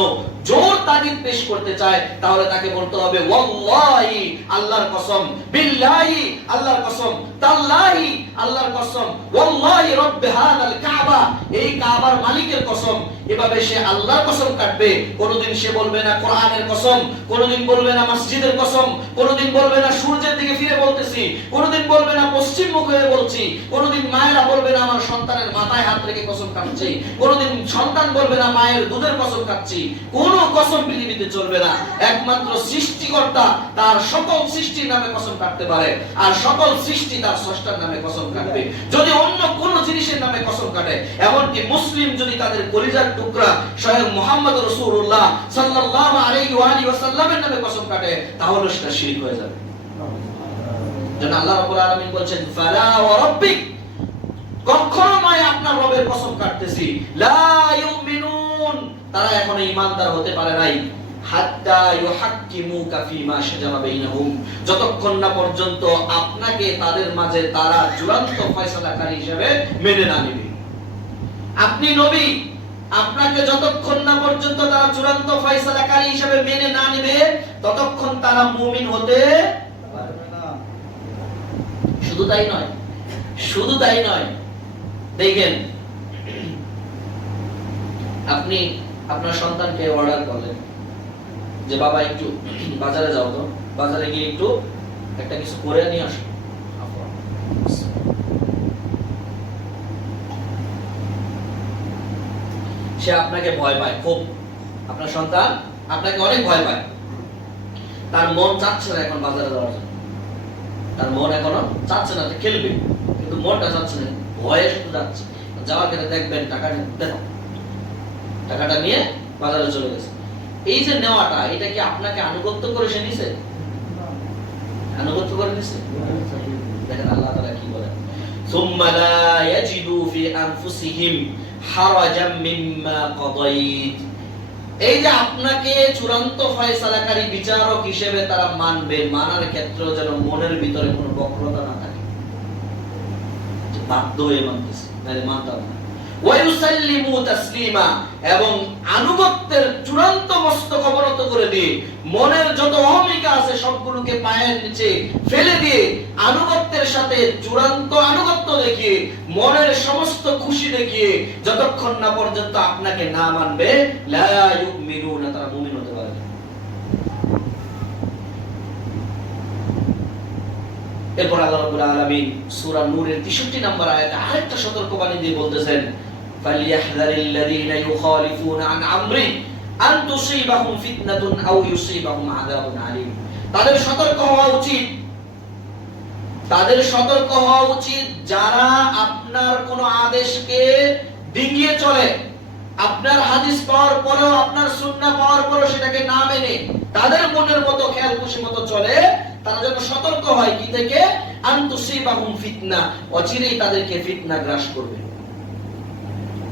জোর তাগিদ পেশ করতে চায়, তাহলে তাকে বলতে হবে ওয়াল্লাহি, আল্লাহর কসম, বিল্লাহি, আল্লাহর কসম, তাল্লাহি, আল্লাহর কসম, ওয়াল্লাহি রাব্বি হাদাল কাবা, এই কাবার মালিকের কসম। এভাবে সে আল্লাহর কসম কাটবে। কোনদিন সে বলবে না কোরআনের কসম, কোনদিন বলবে না মসজিদের কসম, কোনদিন বলবে না সূর্যের দিকে ফিরে বলতেছি, কোনদিন বলবে না পশ্চিম মুখ হয়ে বলছি, কোনদিন মায়েরা বলবে না আমার সন্তানের মাথায় হাত রেখে কসম কাটছি, কোনদিন সন্তান বলবে না মায়ের দুধের কসম কাটছি। কোন কসম পৃথিবীতে চলবে না। একমাত্র সৃষ্টিকর্তা তার সকল সৃষ্টির নামে কসম কাটতে পারে, আর সকল সৃষ্টি তার স্রষ্টার নামে কসম কাটবে। যদি অন্য কোন জিনিসের নামে কসম কাটে, এমনকি মুসলিম যদি তাদের কলিজার টুকরা স্বয়ং মুহাম্মদ রাসূলুল্লাহ সাল্লাল্লাহু আলাইহি ওয়া আলিহি ওয়াসাল্লামের নামে কসম কাটে, তাহলে সেটা শিরক হয়ে যাবে। যেন আল্লাহ রাব্বুল আলামিন বলেন, ফালা ওয়া রাব্বিক, কখনো নয় আপনার রবের কসম কাটতেছি, লা ইউমিনুন, তারা এখনো ঈমানদার হতে পারে নাই, হাত্তা ইউহাক্কিমুকা ফীমা শাজারা বাইনাহুম, যতক্ষণ না পর্যন্ত আপনাকে তাদের মাঝে তারা চূড়ান্ত ফয়সালাকারী হিসেবে মেনে না নেবে। আপনি নবী, আপনাকে যতক্ষণ না পর্যন্ত তারা চূড়ান্ত ফয়সালাকারী হিসেবে মেনে না নেবে, ততক্ষণ তারা মুমিন হতে পারবে না। শুধু তাই নয়, দেখেন আপনি আপনার সন্তানকে অর্ডার করলেন যে বাবা একটু বাজারে যাও তো, বাজারে গিয়ে একটু একটা কিছু করে নিয়ে আসো। সে আপনাকে ভয় পায় খুব, আপনার সন্তান আপনাকে অনেক ভয় পায়, তার মন চাচ্ছে না এখন বাজারে যাওয়ার জন্য, তার মন এখনো চাচ্ছে না যে খেলবে, কিন্তু মনটা চাচ্ছে না, ভয়ে শুধু যাচ্ছে। যাওয়ার ক্ষেত্রে দেখবেন টাকাটা নিয়ে বাজারে চলে গেছে। এই যে নেওয়াটা, এটা কি আপনাকে আনুগত্য করে সে নিছে? আনুগত্য করে নিছে? দেখেন আল্লাহ তাআলা কি বলেন, সুম্মা লা ইয়াজিদু ফি আনফুসিহিম হারাজাম মিম্মা কাদাইত। এই যে আপনাকে চূড়ান্ত ফয়সালাকারী বিচারক হিসেবে তারা মানবে, মানার ক্ষেত্রে যেন মনের ভিতরে কোনো বক্রতা না থাকে, বাধ্য হয়ে মানতেছে, নাহলে মানতাম না। ওয়া ইউসাল্লিমু তাসলিমা, এবং আনুগত্যের চূড়ান্ত মস্তক অবনত করে দিয়ে মনের যত অহমিকা আছে সবগুলোকে পায়ের নিচে ফেলে দিয়ে আনুগত্যের সাথে চূড়ান্ত আনুগত্য দেখিয়ে মনের সমস্ত খুশি দেখিয়ে যতক্ষণ না পর্যন্ত আপনাকে না মানবে, লা ইউমিনুনা, তারা মুমিন হতে পারবে। এরপর আল্লাহ রাব্বুল আলামিন সূরা নূরের 63 নম্বর আয়াতে আরেকটা সতর্কবাণী দিয়ে বলতেছেন, ফালিয়াহযারিল্লাযীনা ইউখালিফুনা আন আমরি আন তুসীবাহুম ফিতনাতুন আও ইউসীবাহুম আযাবুন আলীম। তাদের সতর্ক হওয়া উচিত, তাদের সতর্ক হওয়া উচিত যারা আপনার কোন আদেশকে ডিঙিয়ে চলে, আপনার হাদিস পাওয়ার পরেও, আপনার সুন্নাহ পাওয়ার পরেও সেটাকে না মেনে তাদের মনের মতো খেয়াল খুশি মতো চলে, তারা যেন সতর্ক হয় কি থেকে, আন তুসীবাহুম ফিতনা, অচিরেই তাদেরকে ফিতনা গ্রাস করবে,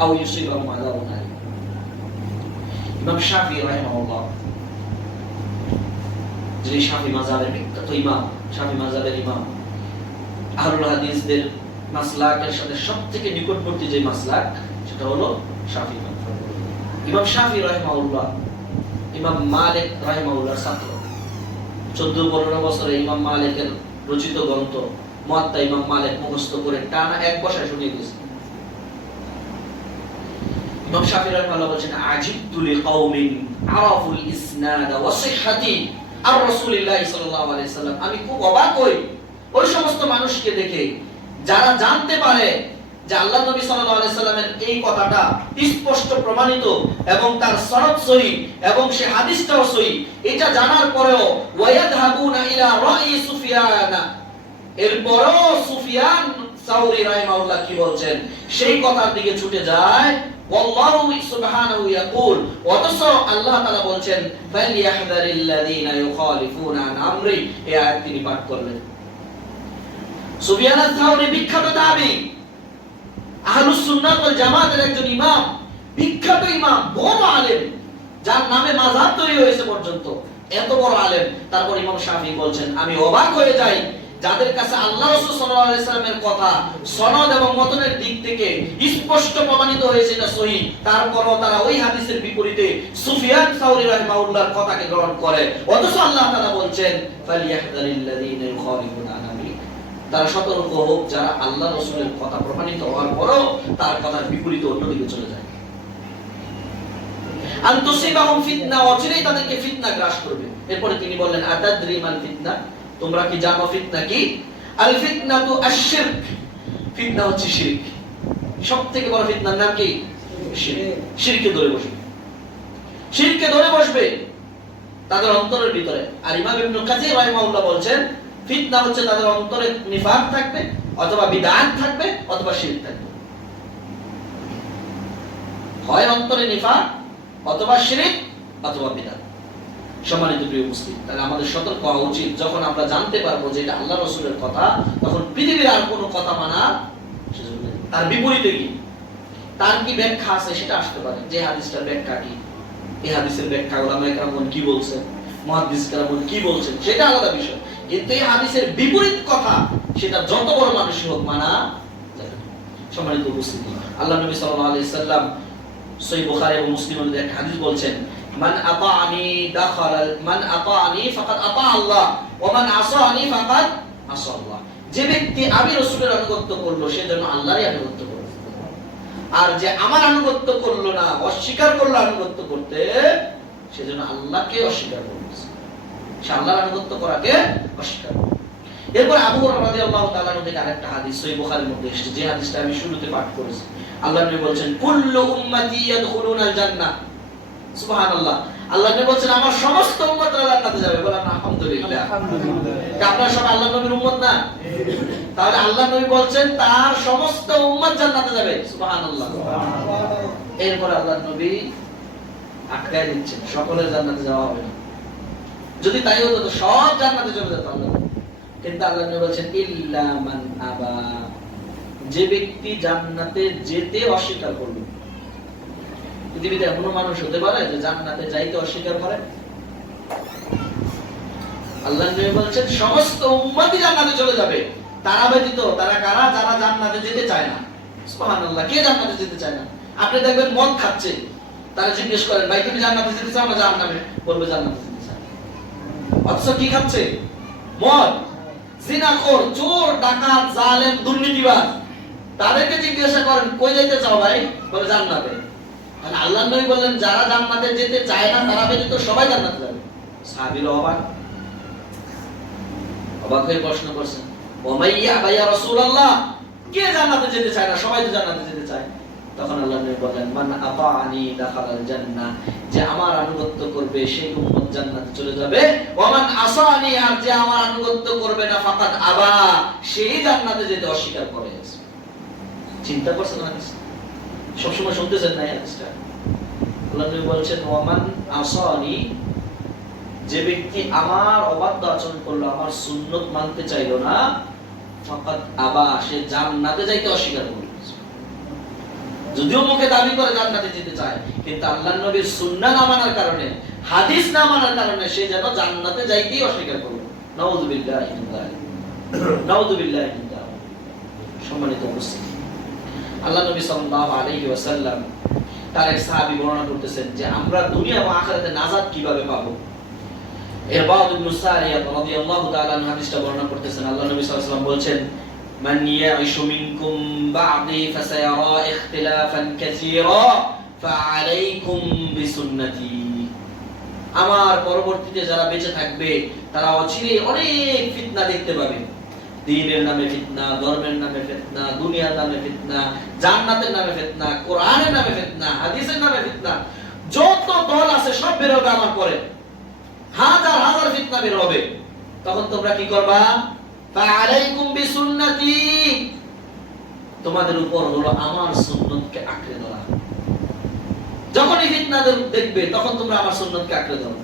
আও ইউসীবাহুম আযাবুন আলীম। ইমাম শাফিঈ রাহিমাহুল্লাহ, যিনি শাফিঈ মাযহাবের বিখ্যাত ইমাম, শাফিঈ মাযহাবের ইমাম, আহলুল হাদিসদের মাসলাকের সাথে সবথেকে নিকটবর্তী যে মাসলাক সেটা হলো শাফিঈ মাযহাব। ইমাম শাফিঈ রাহিমাহুল্লাহ ইমাম মালিক রাহিমাহুল্লাহর ছাত্র। 14-15 বছরে ইমাম মালিকের রচিত গ্রন্থ মুয়াত্তা ইমাম মালিক মুখস্থ করে টানা এক বসায় শুনিয়ে দিয়েছেন। ইমাম শাফিঈ রাহিমাহুল্লাহ বলেন, আজিবতু লিকাউমিন আরাফুল ইসনাদ ওয়া সিহহাতি আর রাসূলিল্লাহ সাল্লাল্লাহু আলাইহি সাল্লাম। আমি খুব অবাক হই ওই সমস্ত মানুষকে দেখে যারা জানতে পারে যে আল্লাহ নবী সাল্লাল্লাহু আলাইহি সাল্লামের এই কথাটা স্পষ্ট প্রমাণিত এবং তার সনদ সহিহ এবং সে হাদিসটাও সহিহ, এটা জানার পরেও ওয়ায়াযহাবুনা ইলা রাই সুফিয়ান, এরপরও সুফিয়ান সাউরী রাহিমাহুল্লাহ কি বলছেন সেই কথার দিকে ছুটে যায়। ওয়াল্লাহু সুবহানাহু ইয়াকুল, অথচ আল্লাহ তাআলা বলছেন ফালিয়াহযারিল্লাযীনা ইউখালিফুনা আন আমরি, এই আয়াত তিনি পাঠ করলেন। সুফিয়ান আস-সাউরী বিখ্যাত তাবিঈ, আহলুস সুন্নাহ ওয়াল জামাতের একজন ইমাম, বিখ্যাত ইমাম, বড় আলেম, যার নামে মাযহাব তৈরি হয়েছে পর্যন্ত, এত বড় আলেম। তারপর ইমাম শাফিঈ বলছেন, আমি অবাক হয়ে যাই যাদের কাছে আল্লাহ রাসূল সাল্লাল্লাহু আলাইহি সাল্লামের কথা সনদ এবং মতনের দিক থেকে স্পষ্ট প্রমাণিত হয়েছে এটা সহিহ, তারপরও তারা ওই হাদিসের বিপরীতে সুফিয়ান সাউরী রাহিমাহুল্লাহর কথাকে গ্রহণ করে। অথচ আল্লাহ তাআলা বলছেন ফালিয়াহযারিল্লাযীনা ইউখালিফুনা আন আমরি, তারা সতর্ক হোক যারা আল্লাহ রাসূলের কথা প্রমাণিত হওয়ার পরও তার কথার বিপরীতে অন্যদিকে চলে যায়। আন তুসীবাহুম ফিতনা, অচিরেই তাদেরকে ফিতনা গ্রাস করবে। এরপরে তিনি বললেন, আতাদরি মাল ফিতনা, তোমরা কি জানো ফিতনা কি? আল ফিতনাতু আশ-শিরক, ফিতনা হচ্ছে শিরক। সবথেকে বড় ফিতনার নাম কি? শিরক। শিরকে ধরে বসবে, শিরকে ধরে বসবে তাদের অন্তরের ভিতরে। আর ইমাম ইবনে কাসীর রাহিমাহুল্লাহ বলছেন, ফিতনা হচ্ছে তাদের অন্তরে নিফাক থাকবে, অথবা বিদআত থাকবে, অথবা শিরক থাকবে। হয় অন্তরে নিফাক, অথবা শিরক, অথবা বিদআত। সম্মানিত প্রিয় মুসলিম, তাহলে আমাদের সতর্ক হওয়া উচিত, যখন আমরা জানতে পারবো যে এটা আল্লাহ রাসূলের কথা, তখন পৃথিবীর আর কোনো কথা মানা সুযোগ নেই। তার বিপরীতে কি, তার কি ব্যাখ্যা আছে সেটা আসতে পারে, যে হাদিসটার ব্যাখ্যা কি, এই হাদিসের ব্যাখ্যা উলামায়ে কেরাম কি বলছেন, মুহাদ্দিস কেরাম কি বলছেন, সেটা আলাদা বিষয়। কিন্তু এই হাদিসের বিপরীত কথা, সেটা যত বড় মানুষই হোক মানা যাবে না। সম্মানিত মুসলিম, আল্লাহ নবী সাল্লাল্লাহু আলাইহি সাল্লাম সহিহ বুখারী এবং মুসলিমের এক হাদিস বলছেন, মান আতাআনি ফাকাদ আতা আল্লাহ ওয়া মান আসানি ফাকাদ আসা আল্লাহ। যে ব্যক্তি আমি রাসূলের আনুগত্য করলো সে যেন আল্লাহরই আনুগত্য করলো। আর যে আমার আনুগত্য করলো না, অস্বীকার করলো আনুগত্য করতে, সেজন্য আল্লাহকে অস্বীকার করতেছে, সে আল্লাহর আনুগত্য করাকে অস্বীকার করে। এরপর আবু হুরায়রা রাদিয়াল্লাহু তাআলা থেকে আরেকটা হাদিস সহিহ বুখারীর মধ্যে এসেছে, যে হাদিসটা আমি শুরুতে পাঠ করেছি। আল্লাহর নবী বলেছেন কুল্লু উম্মতি ইয়াদখুলুনাল জান্নাহ। সুবহানাল্লাহ। আল্লাহর নবী বলেন আমার সমস্ত উম্মতরা জান্নাতে যাবে। বলেন আলহামদুলিল্লাহ। আলহামদুলিল্লাহ। আপনারা সবাই আল্লাহর নবীর উম্মত না? তাহলে আল্লাহর নবী বলেন তার সমস্ত উম্মত জান্নাতে যাবে। সুবহানাল্লাহ। এরপর আল্লাহর নবী আটকায় দিচ্ছেন, সকলের জান্নাতে যাওয়া হবে না। যদি তাই হতো তো সব জান্নাতে চলে যেত আল্লাহ। কিন্তু আল্লাহ নবী বলেন ইল্লা মান আবা, যে ব্যক্তি জান্নাতে যেতে অস্বীকার করবে। পৃথিবীতে এমন মানুষ হতে পারে যে জান্নাতে যাইতে অস্বীকার করে? আল্লাহ নবী বলেন সমস্ত উম্মতই জান্নাতে চলে যাবে, তারা ব্যতীত। তারা কারা? যারা জান্নাতে যেতে চায় না। সুবহানাল্লাহ। কে জান্নাতে যেতে চায় না? আপনি দেখবেন মদ খাচ্ছে, তারা জিজ্ঞেস করেন ভাই তুমি জান্নাতে যেতে চাও না জাহান্নামে? বলবে জান্নাতে যেতে চায়। অথচ কি খাচ্ছে? মদ। জিনাখোর, চোর, ডাকাত, জালেম, দুর্নীতিবাজ, তাদেরকে জিজ্ঞাসা করেন কই যাইতে চাও ভাই? বলে জান্নাতে। তাহলে আল্লাহর নবী বললেন যারা জান্নাতে যেতে চায় না তারা ব্যতীত সবাই জান্নাতে যাবে। সাহাবীরা অবাক হয়ে প্রশ্ন করছেন, ওমাইয়া ভাইয়া রাসূলুল্লাহ, কে জান্নাতে যেতে চায় না? সবাই তো জান্নাতে যেতে চায়। তখন আল্লাহর নবী বললেন মান আতাআনি দাখালাল জান্নাহ, যে আমার আনুগত্য করবে সেই উম্মত জান্নাতে চলে যাবে। ওয়া মান আসানি, আর যে আমার আনুগত্য করবে না ফাকাদ আবা, সেই জান্নাতে যেতে অস্বীকার করে। চিন্তা করছেন হাদিস? সবসময় শুনতেছেন না এই হাদিসটা? আল্লাহর নবী বলছেন ওয়া মান আসানি, যে ব্যক্তি আমার অবাধ্য আচরণ করলো, আমার সুন্নাত মানতে চাইলো না, ফাকাদ আবা, সে জান্নাতে যাইতে অস্বীকার করলো। যদিও মুখে দাবি করে জান্নাতে যেতে চায়, কিন্তু আল্লাহর নবীর সুন্নাহ না মানার কারণে, হাদিস না মানার কারণে সে যেন জান্নাতে যাইতেই অস্বীকার করলো। নাউযুবিল্লাহি মিন যালিক, নাউযুবিল্লাহি মিন যালিক। সম্মানিত উপস্থিতি, আল্লাহ নবী সাল্লাল্লাহু আলাইহি ওয়াসাল্লাম তার এক সাহাবী বর্ণনা করতেছেন যে আমরা দুনিয়া ও আখিরাতে নাজাত কিভাবে পাবো। ইরবাদ ইবনে সারিয়া রাদিয়াল্লাহু তাআলা আনহু হাদিসটা বর্ণনা করতেছেন। আল্লাহ নবী সাল্লাল্লাহু আলাইহি ওয়াসাল্লাম বলেছেন মান ইয়াইশু মিনকুম বা'দি ফাসায়ারা ইখতিলাফান কাসীরা ফাআলাইকুম বিসুন্নতি, আমার পরবর্তীতে যারা বেঁচে থাকবে তারা অচিরেই অনেক ফিতনা দেখতে পাবে। দ্বীনের নামে ফিতনা, ধর্মের নামে ফিতনা, দুনিয়ার নামে ফিতনা, জান্নাতের নামে ফিতনা, কোরআনের নামে ফিতনা, হাদিসের নামে ফিতনা, যত দল আছে সব বের হবে আমার পরে। হাজার হাজার ফিতনা বের হবে। তখন তোমরা কি করবা? ফাআলাইকুম বিসুন্নতি, তোমাদের উপর হলো আমার সুন্নতকে আঁকড়ে ধরা। যখনই ফিতনা দেখবে তখন তোমরা আমার সুন্নতকে আঁকড়ে ধরো।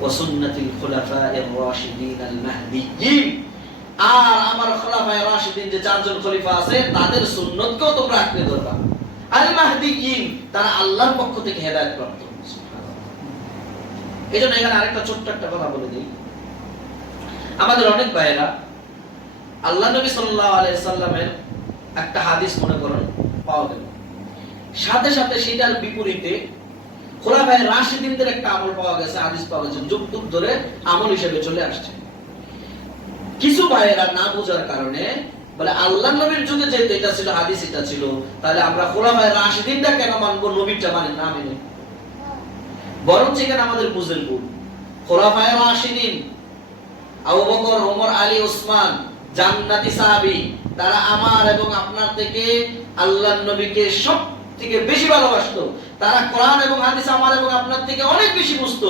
ওয়া সুন্নাতিল খুলাফায়ে রাশিদিন আল মাহদিয়্যিন, আর আমার খুলাফায়ে রাশিদিন যে চারজন খলিফা আছে তাদের সুন্নতকেও তোমরা আঁকড়ে ধরবা। আল মাহদিয়্যিন, তারা আল্লাহর পক্ষ থেকে হেদায়েত প্রাপ্ত। এজন্য এখানে আরেকটা ছোট্ট একটা কথা বলে দিই। আমাদের অনেক ভাইয়েরা আল্লাহ নবী সাল্লাল্লাহু আলাইহি সাল্লামের একটা হাদিস মনে করেন পাওয়া গেল, সাথে সাথে সেটার বিপরীতে খোলাফায়ে রাশিদিনদের একটা আমল পাওয়া গেছে, হাদিস পাওয়া গেছে, যুগ যুগ ধরে আমল হিসেবে চলে আসছে। কিছু ভাইয়েরা না বোঝার কারণে বলে আল্লাহর নবীর যুগে যেহেতু এটা ছিল, হাদিস এটা ছিল, তাহলে আমরা খোলাফায়ে রাশিদিনটা কেন মানবো, নবীরটা মানে না মেনে? বরং সেখানে আমাদের বুঝের ভুল। খোলাফায়ে রাশিদিন আবু বকর, ওমর, আলী, ওসমান জান্নাতি সাহাবী, তারা আমার এবং আপনার থেকে আল্লাহর নবীকে সব থেকে বেশি ভালোবাসতো। তারা কোরআন এবং হাদিস আমার এবং আপনার থেকে অনেক বেশি বুঝতো।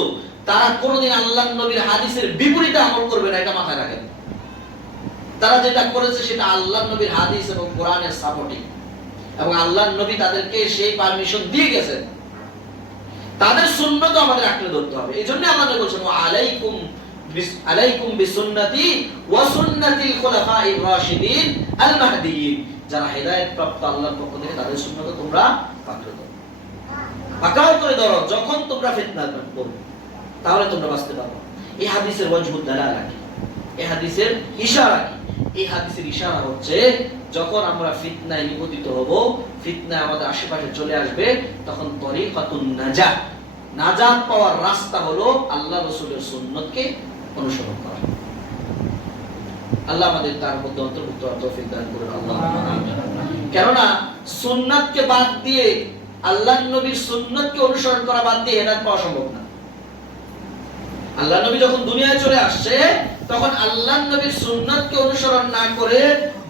তারা কোনোদিন আল্লাহর নবীর হাদিসের বিপরীতে আমল করবে না, এটা মাথায় রাখেন। তারা যেটা করেছে সেটা আল্লাহর নবীর হাদিস এবং কোরআনের সাপোর্টিং, এবং আল্লাহর নবী তাদেরকে সেই পারমিশন দিয়ে গেছেন। তাদের সুন্নাত আমাদের আঁকড়ে ধরতে হবে। এই জন্য আল্লাহ নবী বলেছেন আলাইকুম বিসুন্নতি ওয়া সুন্নাতিল খুলাফায়ে রাশিদিন আল মাহদিয়্যিন, যারা হেদায়েত প্রাপ্ত আল্লাহর পক্ষ থেকে তাদের সুন্নাত তোমরা পাকড়াও করে ধরো। যখন তোমরা ফিতনা করবে তাহলে তোমরা বাঁচতে পারবে। এই হাদিসের ওয়াজহুদ দালালা কি? এই হাদিসের ইশারা কি? এই হাদিসের ইশারা হচ্ছে যখন আমরা ফিতনায় নিপতিত হব, ফিতনা আমাদের আশেপাশে চলে আসবে, তখন তরিকাতুন নাজাত, নাজাত পাওয়ার রাস্তা হলো আল্লাহ রাসূলের সুন্নতকে অনুসরণ করা। আল্লাহ আমাদের তার মধ্যে অন্তর্ভুক্ত হওয়ার তৌফিক দান করুন। আল্লাহুম্মা আমিন। কেননা সুন্নাতকে বাদ দিয়ে, আল্লাহর নবীর সুন্নাতকে অনুসরণ করা বাদ দিয়ে হেদায়েত পাওয়া সম্ভব না। আল্লাহর নবী যখন দুনিয়ায় চলে আসছে, তখন আল্লাহর নবীর সুন্নাতকে অনুসরণ না করে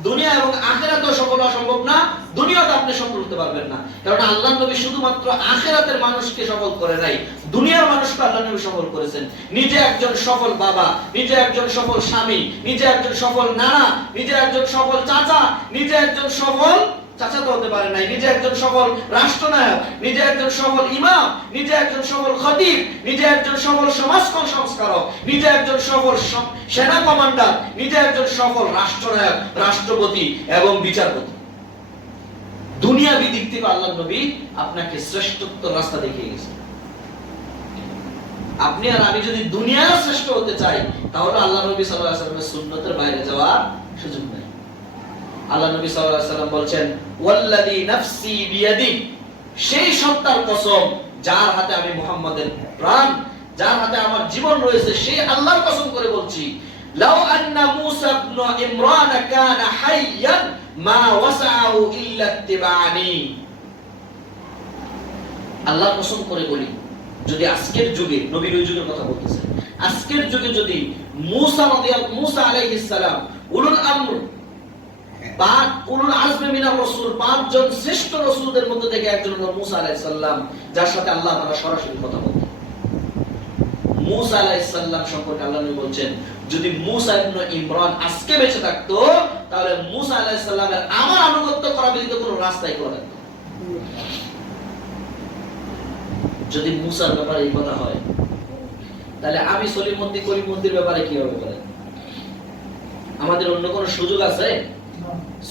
দুনিয়া এবং আখিরাতেও সফল হওয়া সম্ভব না। দুনিয়াতে আপনি সফল হতে পারবেন না, কারণ আল্লাহর নবী শুধুমাত্র আখিরাতের মানুষকে সফল করে নাই, দুনিয়ার মানুষকে আল্লাহর নবী সফল করেছেন। নিজে একজন সফল বাবা, নিজে একজন সফল স্বামী, নিজে একজন সফল নানা, নিজে একজন সফল চাচা, নিজে একজন সফল চাচা তো হতে পারে নাই, নিজে একজন সফল রাষ্ট্রনায়ক, নিজে একজন সফল ইমাম, নিজে একজন সফল খতিব, নিজে একজন সফল সমাজ সংস্কারক, নিজে একজন সফল সেনা কমান্ডার, নিজে একজন সফল রাষ্ট্রনায়ক, রাষ্ট্রপতি এবং বিচারপতি। দুনিয়াবি দিক থেকে আল্লাহর নবী আপনাকে শ্রেষ্ঠত্ব রাস্তা দেখিয়ে গেছেন। আপনি আর আমি যদি দুনিয়ার শ্রেষ্ঠ হতে চাই, তাহলে আল্লাহর নবী সাল্লাল্লাহু আলাইহি ওয়াসাল্লামের সুন্নতের বাইরে যাওয়ার সুযোগ নেই। আল্লাহ নবী সাল্লাল্লাহু আলাইহি ওয়াসাল্লাম বলছেন, ওয়াল্লাযী নাফসি বিয়াদি, সেই সত্তার কসম যার হাতে আমি মুহাম্মাদের প্রাণ, যার হাতে আমার জীবন রয়েছে, সেই আল্লাহর কসম করে বলছি, লাউ আন্না মূসা ইবনে ইমরান কানা হাইয়ান মা ওয়াসাআহু ইল্লা ইত্তিবানি। আল্লাহর কসম করে বলি, যদি আজকের যুগে, নবীর ওই যুগের কথা বলতেছেন, আজকের যুগে যদি মূসা আলাইহিস সালাম উলুল আমর উলুল আজমে মিনার রাসূল, পাঁচজন শ্রেষ্ঠ রাসূলদের মধ্যে থেকে একজন হলো মূসা আলাইহিস সালাম, যার সাথে আল্লাহ তাআলা সরাসরি কথা বলতেন। মূসা আলাইহিস সালাম সম্পর্কে আল্লাহ নবী বলছেন, যদি মূসা ইবনে ইমরান আজকে বেঁচে থাকতো, তাহলে মূসা আলাইহিস সালামের আমার আনুগত্য করা ব্যতীত কোনো রাস্তাই খোলা থাকতো। যদি মূসার ব্যাপারে এই কথা হয়, তাহলে আমি সলিমুদ্দিন করিমুদ্দিনের ব্যাপারে কি হবে বলেন? আমাদের অন্য কোনো সুযোগ আছে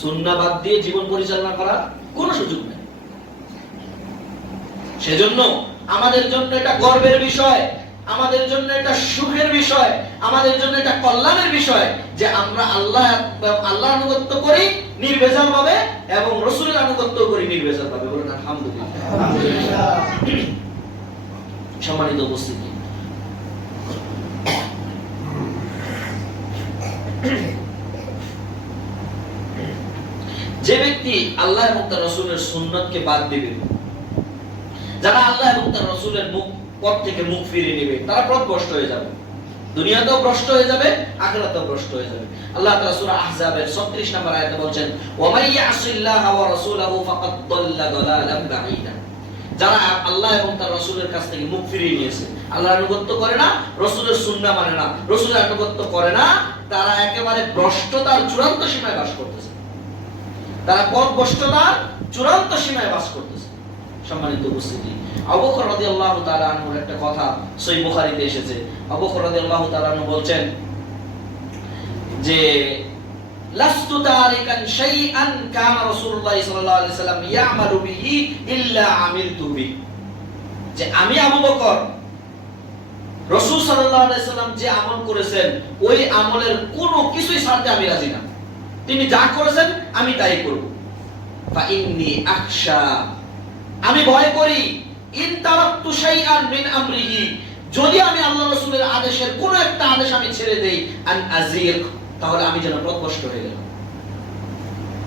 সুন্নাহ বাদ দিয়ে জীবন পরিচালনা করা? কোনো সুযোগ নেই। সেজন্য আমাদের জন্য এটা গর্বের বিষয়, আমাদের জন্য এটা সুখের বিষয়, আমাদের জন্য এটা কল্যাণের বিষয় যে আমরা আল্লাহ আনুগত্য করি নির্ভেজাল ভাবে এবং রাসূলের আনুগত্য করি নির্ভেজাল ভাবে। বলুন আলহামদুলিল্লাহ। সম্মানিত উপস্থিতি, যে ব্যক্তি আল্লাহ এবং তার রাসূলের সুন্নাতকে বাদ দিবে, যারা আল্লাহ এবং তার রাসূলের পথ থেকে মুখ ফিরিয়ে নেবে, তারা পথভ্রষ্ট হয়ে যাবে, দুনিয়াতেও ভ্রষ্ট হয়ে যাবে, আখিরাতেও ভ্রষ্ট হয়ে যাবে। আল্লাহ তাআলা সূরা আহজাবের 36 নম্বর আয়াতে বলছেন, ওয়া মান ইয়াসিল্লাহা ওয়া রাসূলাহু ফাকাদ দাল্লা দালালান বাঈদা। যারা আল্লাহ এবং তার রাসূলের কাছ থেকে মুখ ফিরিয়ে নিয়েছে, আল্লাহর আনুগত্য করে না, রাসূলের সুন্নাহ মানে না, রাসূলের আনুগত্য করে না, তারা একেবারে ভ্রষ্টতার চূড়ান্ত সীমায় বাস করতেছে, তারা পথভ্রষ্টতার চূড়ান্ত সীমায় বাস করতেছে। সম্মানিত উপস্থিতি, আবু বকর রাদিয়াল্লাহু তাআলা আনহুর একটা কথা সহিহ বুখারীতে এসেছে। আবু বকর রাদিয়াল্লাহু তাআলা আনহু বলছেন যে লাস্তু তারিকান শাইআন কানা রাসূলুল্লাহ সাল্লাল্লাহু আলাইহি সাল্লাম ইয়ামালু বিহি ইল্লা আমিলতু বিহি, যে আমি আবু বকর রাসূল সাল্লাল্লাহু আলাইহি সাল্লাম যে আমল করেছেন, ওই আমলের কোনো কিছুই ছাড়তে আমি রাজি না। তিনি যা করেছেন আমি তাই করব। ফা ইন্নী আখশা, আমি ভয় করি, ইন তারাকতু শাইআন মিন আমরিহি, যদি আমি আল্লাহ রাসূলের আদেশের কোন একটা আদেশ আমি ছেড়ে দেই, আন আযীক, তাহলে আমি যেন পথভ্রষ্ট হয়ে গেলাম।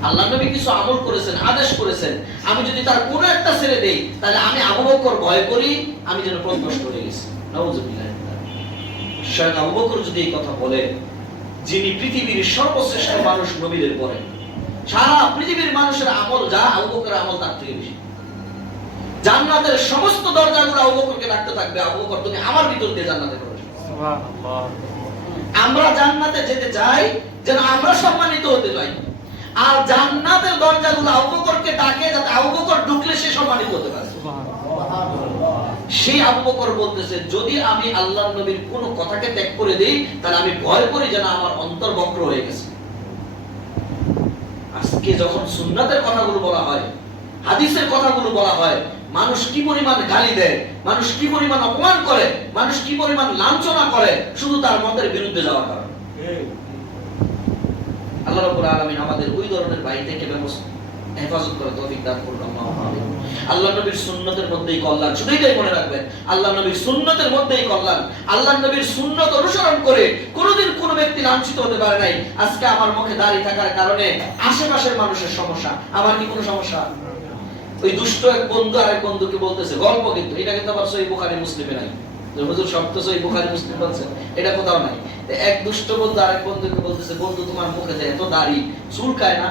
আল্লাহ নবী কিছু আমল করেছেন, আদেশ করেছেন, আমি যদি তার কোন একটা ছেড়ে দেই, তাহলে আমি আবু বকর ভয় করি আমি যেন পথভ্রষ্ট হয়ে গেছি। নাউযুবিল্লাহ। স্বয়ং আবু বকর যদি এই কথা বলে, যিনি পৃথিবীর সর্বশ্রেষ্ঠ মানুষ নবীদের পরে, সারা পৃথিবীর মানুষের আমল যা, আবু বকরের আমল তার থেকে বেশি। জান্নাতের সমস্ত দরজাগুলো আবু বকরকে ডাকতে থাকবে, আবু বকর তুমি আমার ভিতর দিয়ে জান্নাতে প্রবেশ করো। সুবহানাল্লাহ। আমরা জান্নাতে যেতে চাই যেন আমরা সম্মানিত হতে চাই, আর জান্নাতের দরজাগুলো আবু বকরকে ডাকে যাতে আবু বকর ঢুকলে সে সম্মানিত হতে পারে। সুবহানাল্লাহ। সেই আবু বকর বলতেছে, যদি আমি আল্লাহর নবীর কোন কথাকে ত্যাগ করে দেই, তাহলে আমি ভয় করি যেন আমার অন্তর বক্র হয়ে গেছে। আজকে যখন সুন্নাতের কথাগুলো বলা হয়, হাদিসের কথাগুলো বলা হয়, মানুষ কি পরিমাণ গালি দেয়, মানুষ কি পরিমাণ অপমান করে, মানুষ কি পরিমাণ লাঞ্ছনা করে, শুধু তার মতের বিরুদ্ধে যাওয়ার কারণে। আল্লাহ রাব্বুল আলামিন আমাদের ওই ধরনের বাড়ি থেকে হেফাজত করে তৌফিক দান করুন। আল্লাহ নবীর সুন্নতের মধ্যেই কল্যাণ, শুধু এটাই মনে রাখবেন, আল্লাহ নবীর সুন্নতের মধ্যেই কল্যাণ। আল্লাহ নবীর সুন্নত অনুসরণ করে কোনোদিন কোনো ব্যক্তি লাঞ্ছিত হতে পারে নাই। আজকে আমার মুখে দাড়ি থাকার কারণে আশেপাশের মানুষের সমস্যা, আমার কি কোনো সমস্যা? ওই দুষ্ট এক বন্ধু আরেক বন্ধুকে বলতেছে, গল্প কিন্তু, এটা কিন্তু আবার সহিহ বুখারী মুসলিমে নাই। হুজুর সব তো সহিহ বুখারী মুসলিম বলছেন, এটা কোথাও নাই। এক দুষ্ট বন্ধু আরেক বন্ধুকে বলতেছে, বন্ধু তোমার মুখে যে এত দাড়ি, চুলকায় না?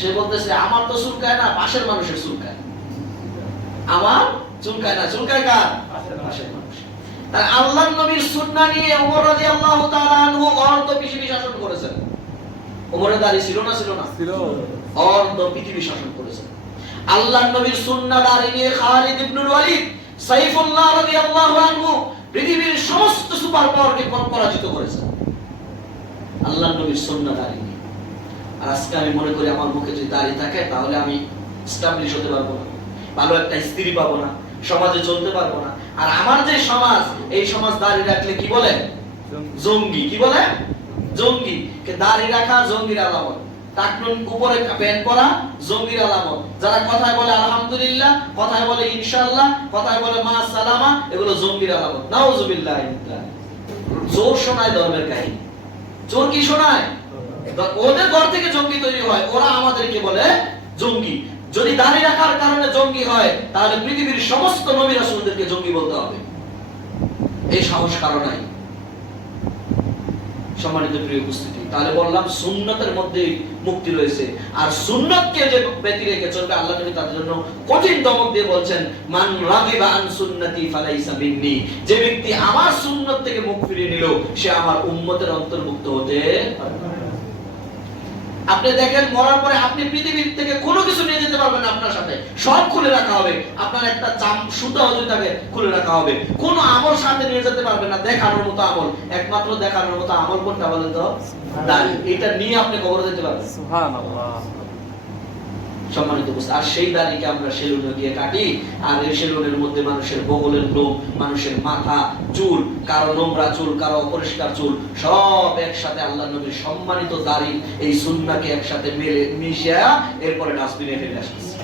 সে বলতেছে, আমার তো চুলকায় না, পাশের মানুষের চুলকায়। আমার চুলকায় না, চুলকায় কার? পাশের মানুষ। তাই আল্লাহর নবীর সুন্নাহ নিয়ে ওমর রাদিয়াল্লাহু তাআলা আনহু অর্ধ পৃথিবী শাসন করেছেন। ওমরের দাড়ি ছিল না? ছিল না? ছিল। অর্ধ পৃথিবী শাসন করেছেন। আল্লাহর নবীর সুন্নাহ দাড়ি নিয়ে খালিদ ইবনুল ওয়ালিদ, সাইফুল্লাহ রাদিয়াল্লাহু আনহু পৃথিবীর সমস্ত সুপার পাওয়ারকে পরাজিত করেছেন আল্লাহর নবীর সুন্নাহ দাড়ি নিয়ে। আর আজকে আমি মনে করি আমার মুখে যদি দাড়ি থাকে তাহলে আমি এস্টাবলিশ হতে পারবো না, ভালো একটা স্ত্রী পাবো না, সমাজে চলতে পারবো না। আর আমার যে সমাজ, এই সমাজ দাড়ি রাখলে কি বলে? জঙ্গি। কি বলে? জঙ্গি। দাড়ি রাখা জঙ্গির আলামত, টাকনুন উপরে প্যান্ট পরা জঙ্গির আলামত, যারা কথায় বলে আলহামদুলিল্লাহ, কথায় বলে ইনশাআল্লাহ, কথায় বলে মা সালামা, এগুলো জঙ্গির আলামত। নাউজুবিল্লাহ। চোর শোনায় ধর্মের কাহিনী। চোর কি শোনায়? ওদের ঘর থেকে জঙ্গি তৈরি হয়, ওরা আমাদেরকে বলে জঙ্গি। যদি দাড়ি রাখার কারণে জঙ্গি হয়, তাহলে পৃথিবীর সমস্ত নবী রাসূলদেরকে জঙ্গি বলতে হবে। এই সাহস কারো নাই। সম্মানিত প্রিয় উপস্থিতি, তাহলে বললাম সুন্নতের মধ্যে মুক্তি রয়েছে। আর সুন্নতকে যে ব্যতি রেখে চলবে, আল্লাহ নবী তার জন্য কঠিন দমক দিয়ে বলছেন, মান রাগিবা আন সুন্নতি ফালাইসা মিন্নি। যে ব্যক্তি আমার সুন্নত থেকে মুখ ফিরিয়ে নিল, সে আমার উম্মতের অন্তর্ভুক্ত হতে পারবে না। আপনি দেখেন, মরার পরে আপনি পৃথিবীর থেকে কোনো কিছু নিয়ে যেতে পারবেন না, আপনার সাথে সব খুলে রাখা হবে। আপনার একটা সুতাও যদি থাকে খুলে রাখা হবে। কোনো আমল সাথে নিয়ে যেতে পারবেন না, দেখানোর মতো আমল। একমাত্র দেখানোর মতো আমল কোনটা বলেন তো? দাড়ি। এটা নিয়ে আপনি কবরে যেতে পারবেন। সুবহানাল্লাহ। সম্মানিত উপস্থিতি, আর সেই দাড়িকে আমরা সেলুনে গিয়ে কাটি, আর এই সেলুনের মধ্যে মানুষের বগলের লোম, মানুষের মাথা, চুল, কারো নোংরা চুল, কারো অপরিষ্কার চুল, সব একসাথে আল্লাহর নবীর সম্মানিত দাড়ি, এই সুন্নাহকে একসাথে মেলে মিশিয়ে এরপরে ডাস্টবিনে ফেলে আসতেছে।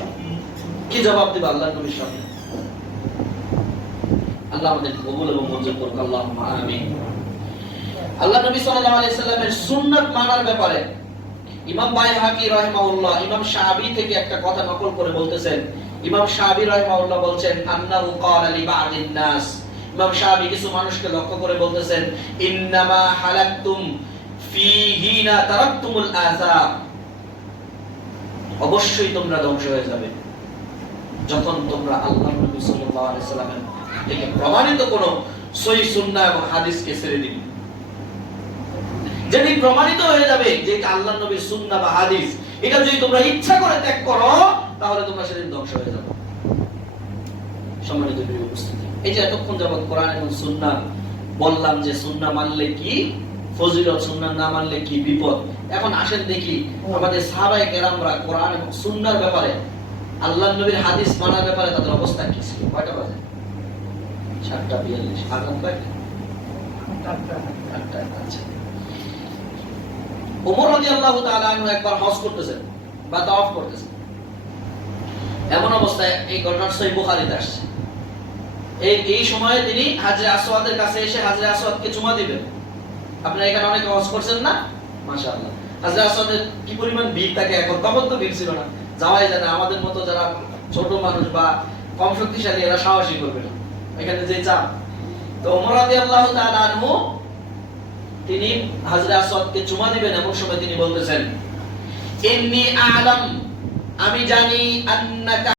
কি জবাব দেব আল্লাহর নবীর সামনে? আল্লাহ আমাদের কবুল এবং মঞ্জুর করুক, আল্লাহুম্মা আমিন। আল্লাহ নবী সাল্লাল্লাহু আলাইহি সাল্লামের সুন্নাত মানার ব্যাপারে ইমাম বাইহাকি রাহিমাহুল্লাহ ইমাম শাআবী থেকে একটা কথা নকল করে বলতেছেন। ইমাম শাআবী রাহিমাহুল্লাহ বলছেন, আন্নাহু ক্বালা লি বা'দিন নাস। ইমাম শাআবী কিছু মানুষকে লক্ষ্য করে বলতেছেন, ইন্নামা হালাকতুম ফীহিনা তারাকতুমুল আযাব। অবশ্যই তোমরা ধ্বংস হয়ে যাবে যখন তোমরা আল্লাহর নবী সাল্লাল্লাহু আলাইহি সাল্লামের থেকে প্রমাণিত কোন সহিহ সুন্নাহ এবং হাদিসকে ছেড়ে দিবে। যেদিন প্রমাণিত হয়ে যাবে যে এটা আল্লাহর নবীর সুন্নাহ বা হাদিস, এটা যদি তোমরা ইচ্ছা করে ত্যাগ করো, তাহলে তোমরা সেদিন ধ্বংস হয়ে যাবে। সম্মানিত প্রিয় উপস্থিতি, এই যে এতক্ষণ যাবত কোরআন এবং সুন্নাহ বললাম যে সুন্নাহ মানলে কি ফজিলত, সুন্নাহ না মানলে কি বিপদ। এখন আসেন দেখি আমাদের সাহাবায়ে কেরামরা কোরআন এবং সুন্নাহর ব্যাপারে, আল্লাহর নবীর হাদিস মানার ব্যাপারে তাদের অবস্থা কি ছিল। কয়টা বাজে? 7:42। আজান কয়টা? 8টা। আচ্ছা, ওমর রাদিয়াল্লাহু তাআলা আনহু একবার হজ করতেছেন বা তাওয়াফ করতেছেন। এমন অবস্থায় এই ঘটনা সহিহ বুখারীতে আসছে। এই সময়ে তিনি হাজরে আসওয়াদের কাছে এসে হাজরে আসওয়াদকে চুমা দিবেন। আপনারা এখানে অনেকে হজ করছেন না? মাশাআল্লাহ। হাজরে আসওয়াদের কি পরিমাণ ভিড় থাকে এখন, তখন তো ভিড় ছিল না, যাওয়াই যায় না। আমাদের মতো যারা ছোট মানুষ বা কম শক্তিশালী, এরা সাহসী করবে না এখানে যে চাপ। তো ওমর রাদিয়াল্লাহু তাআলা আনহু তিনি হাজরে আসওয়াদকে চুমা দিবেন, এমন সময় তিনি বলতেছেন, ইন্নী আ'লাম, আমি জানি, আন্নাকা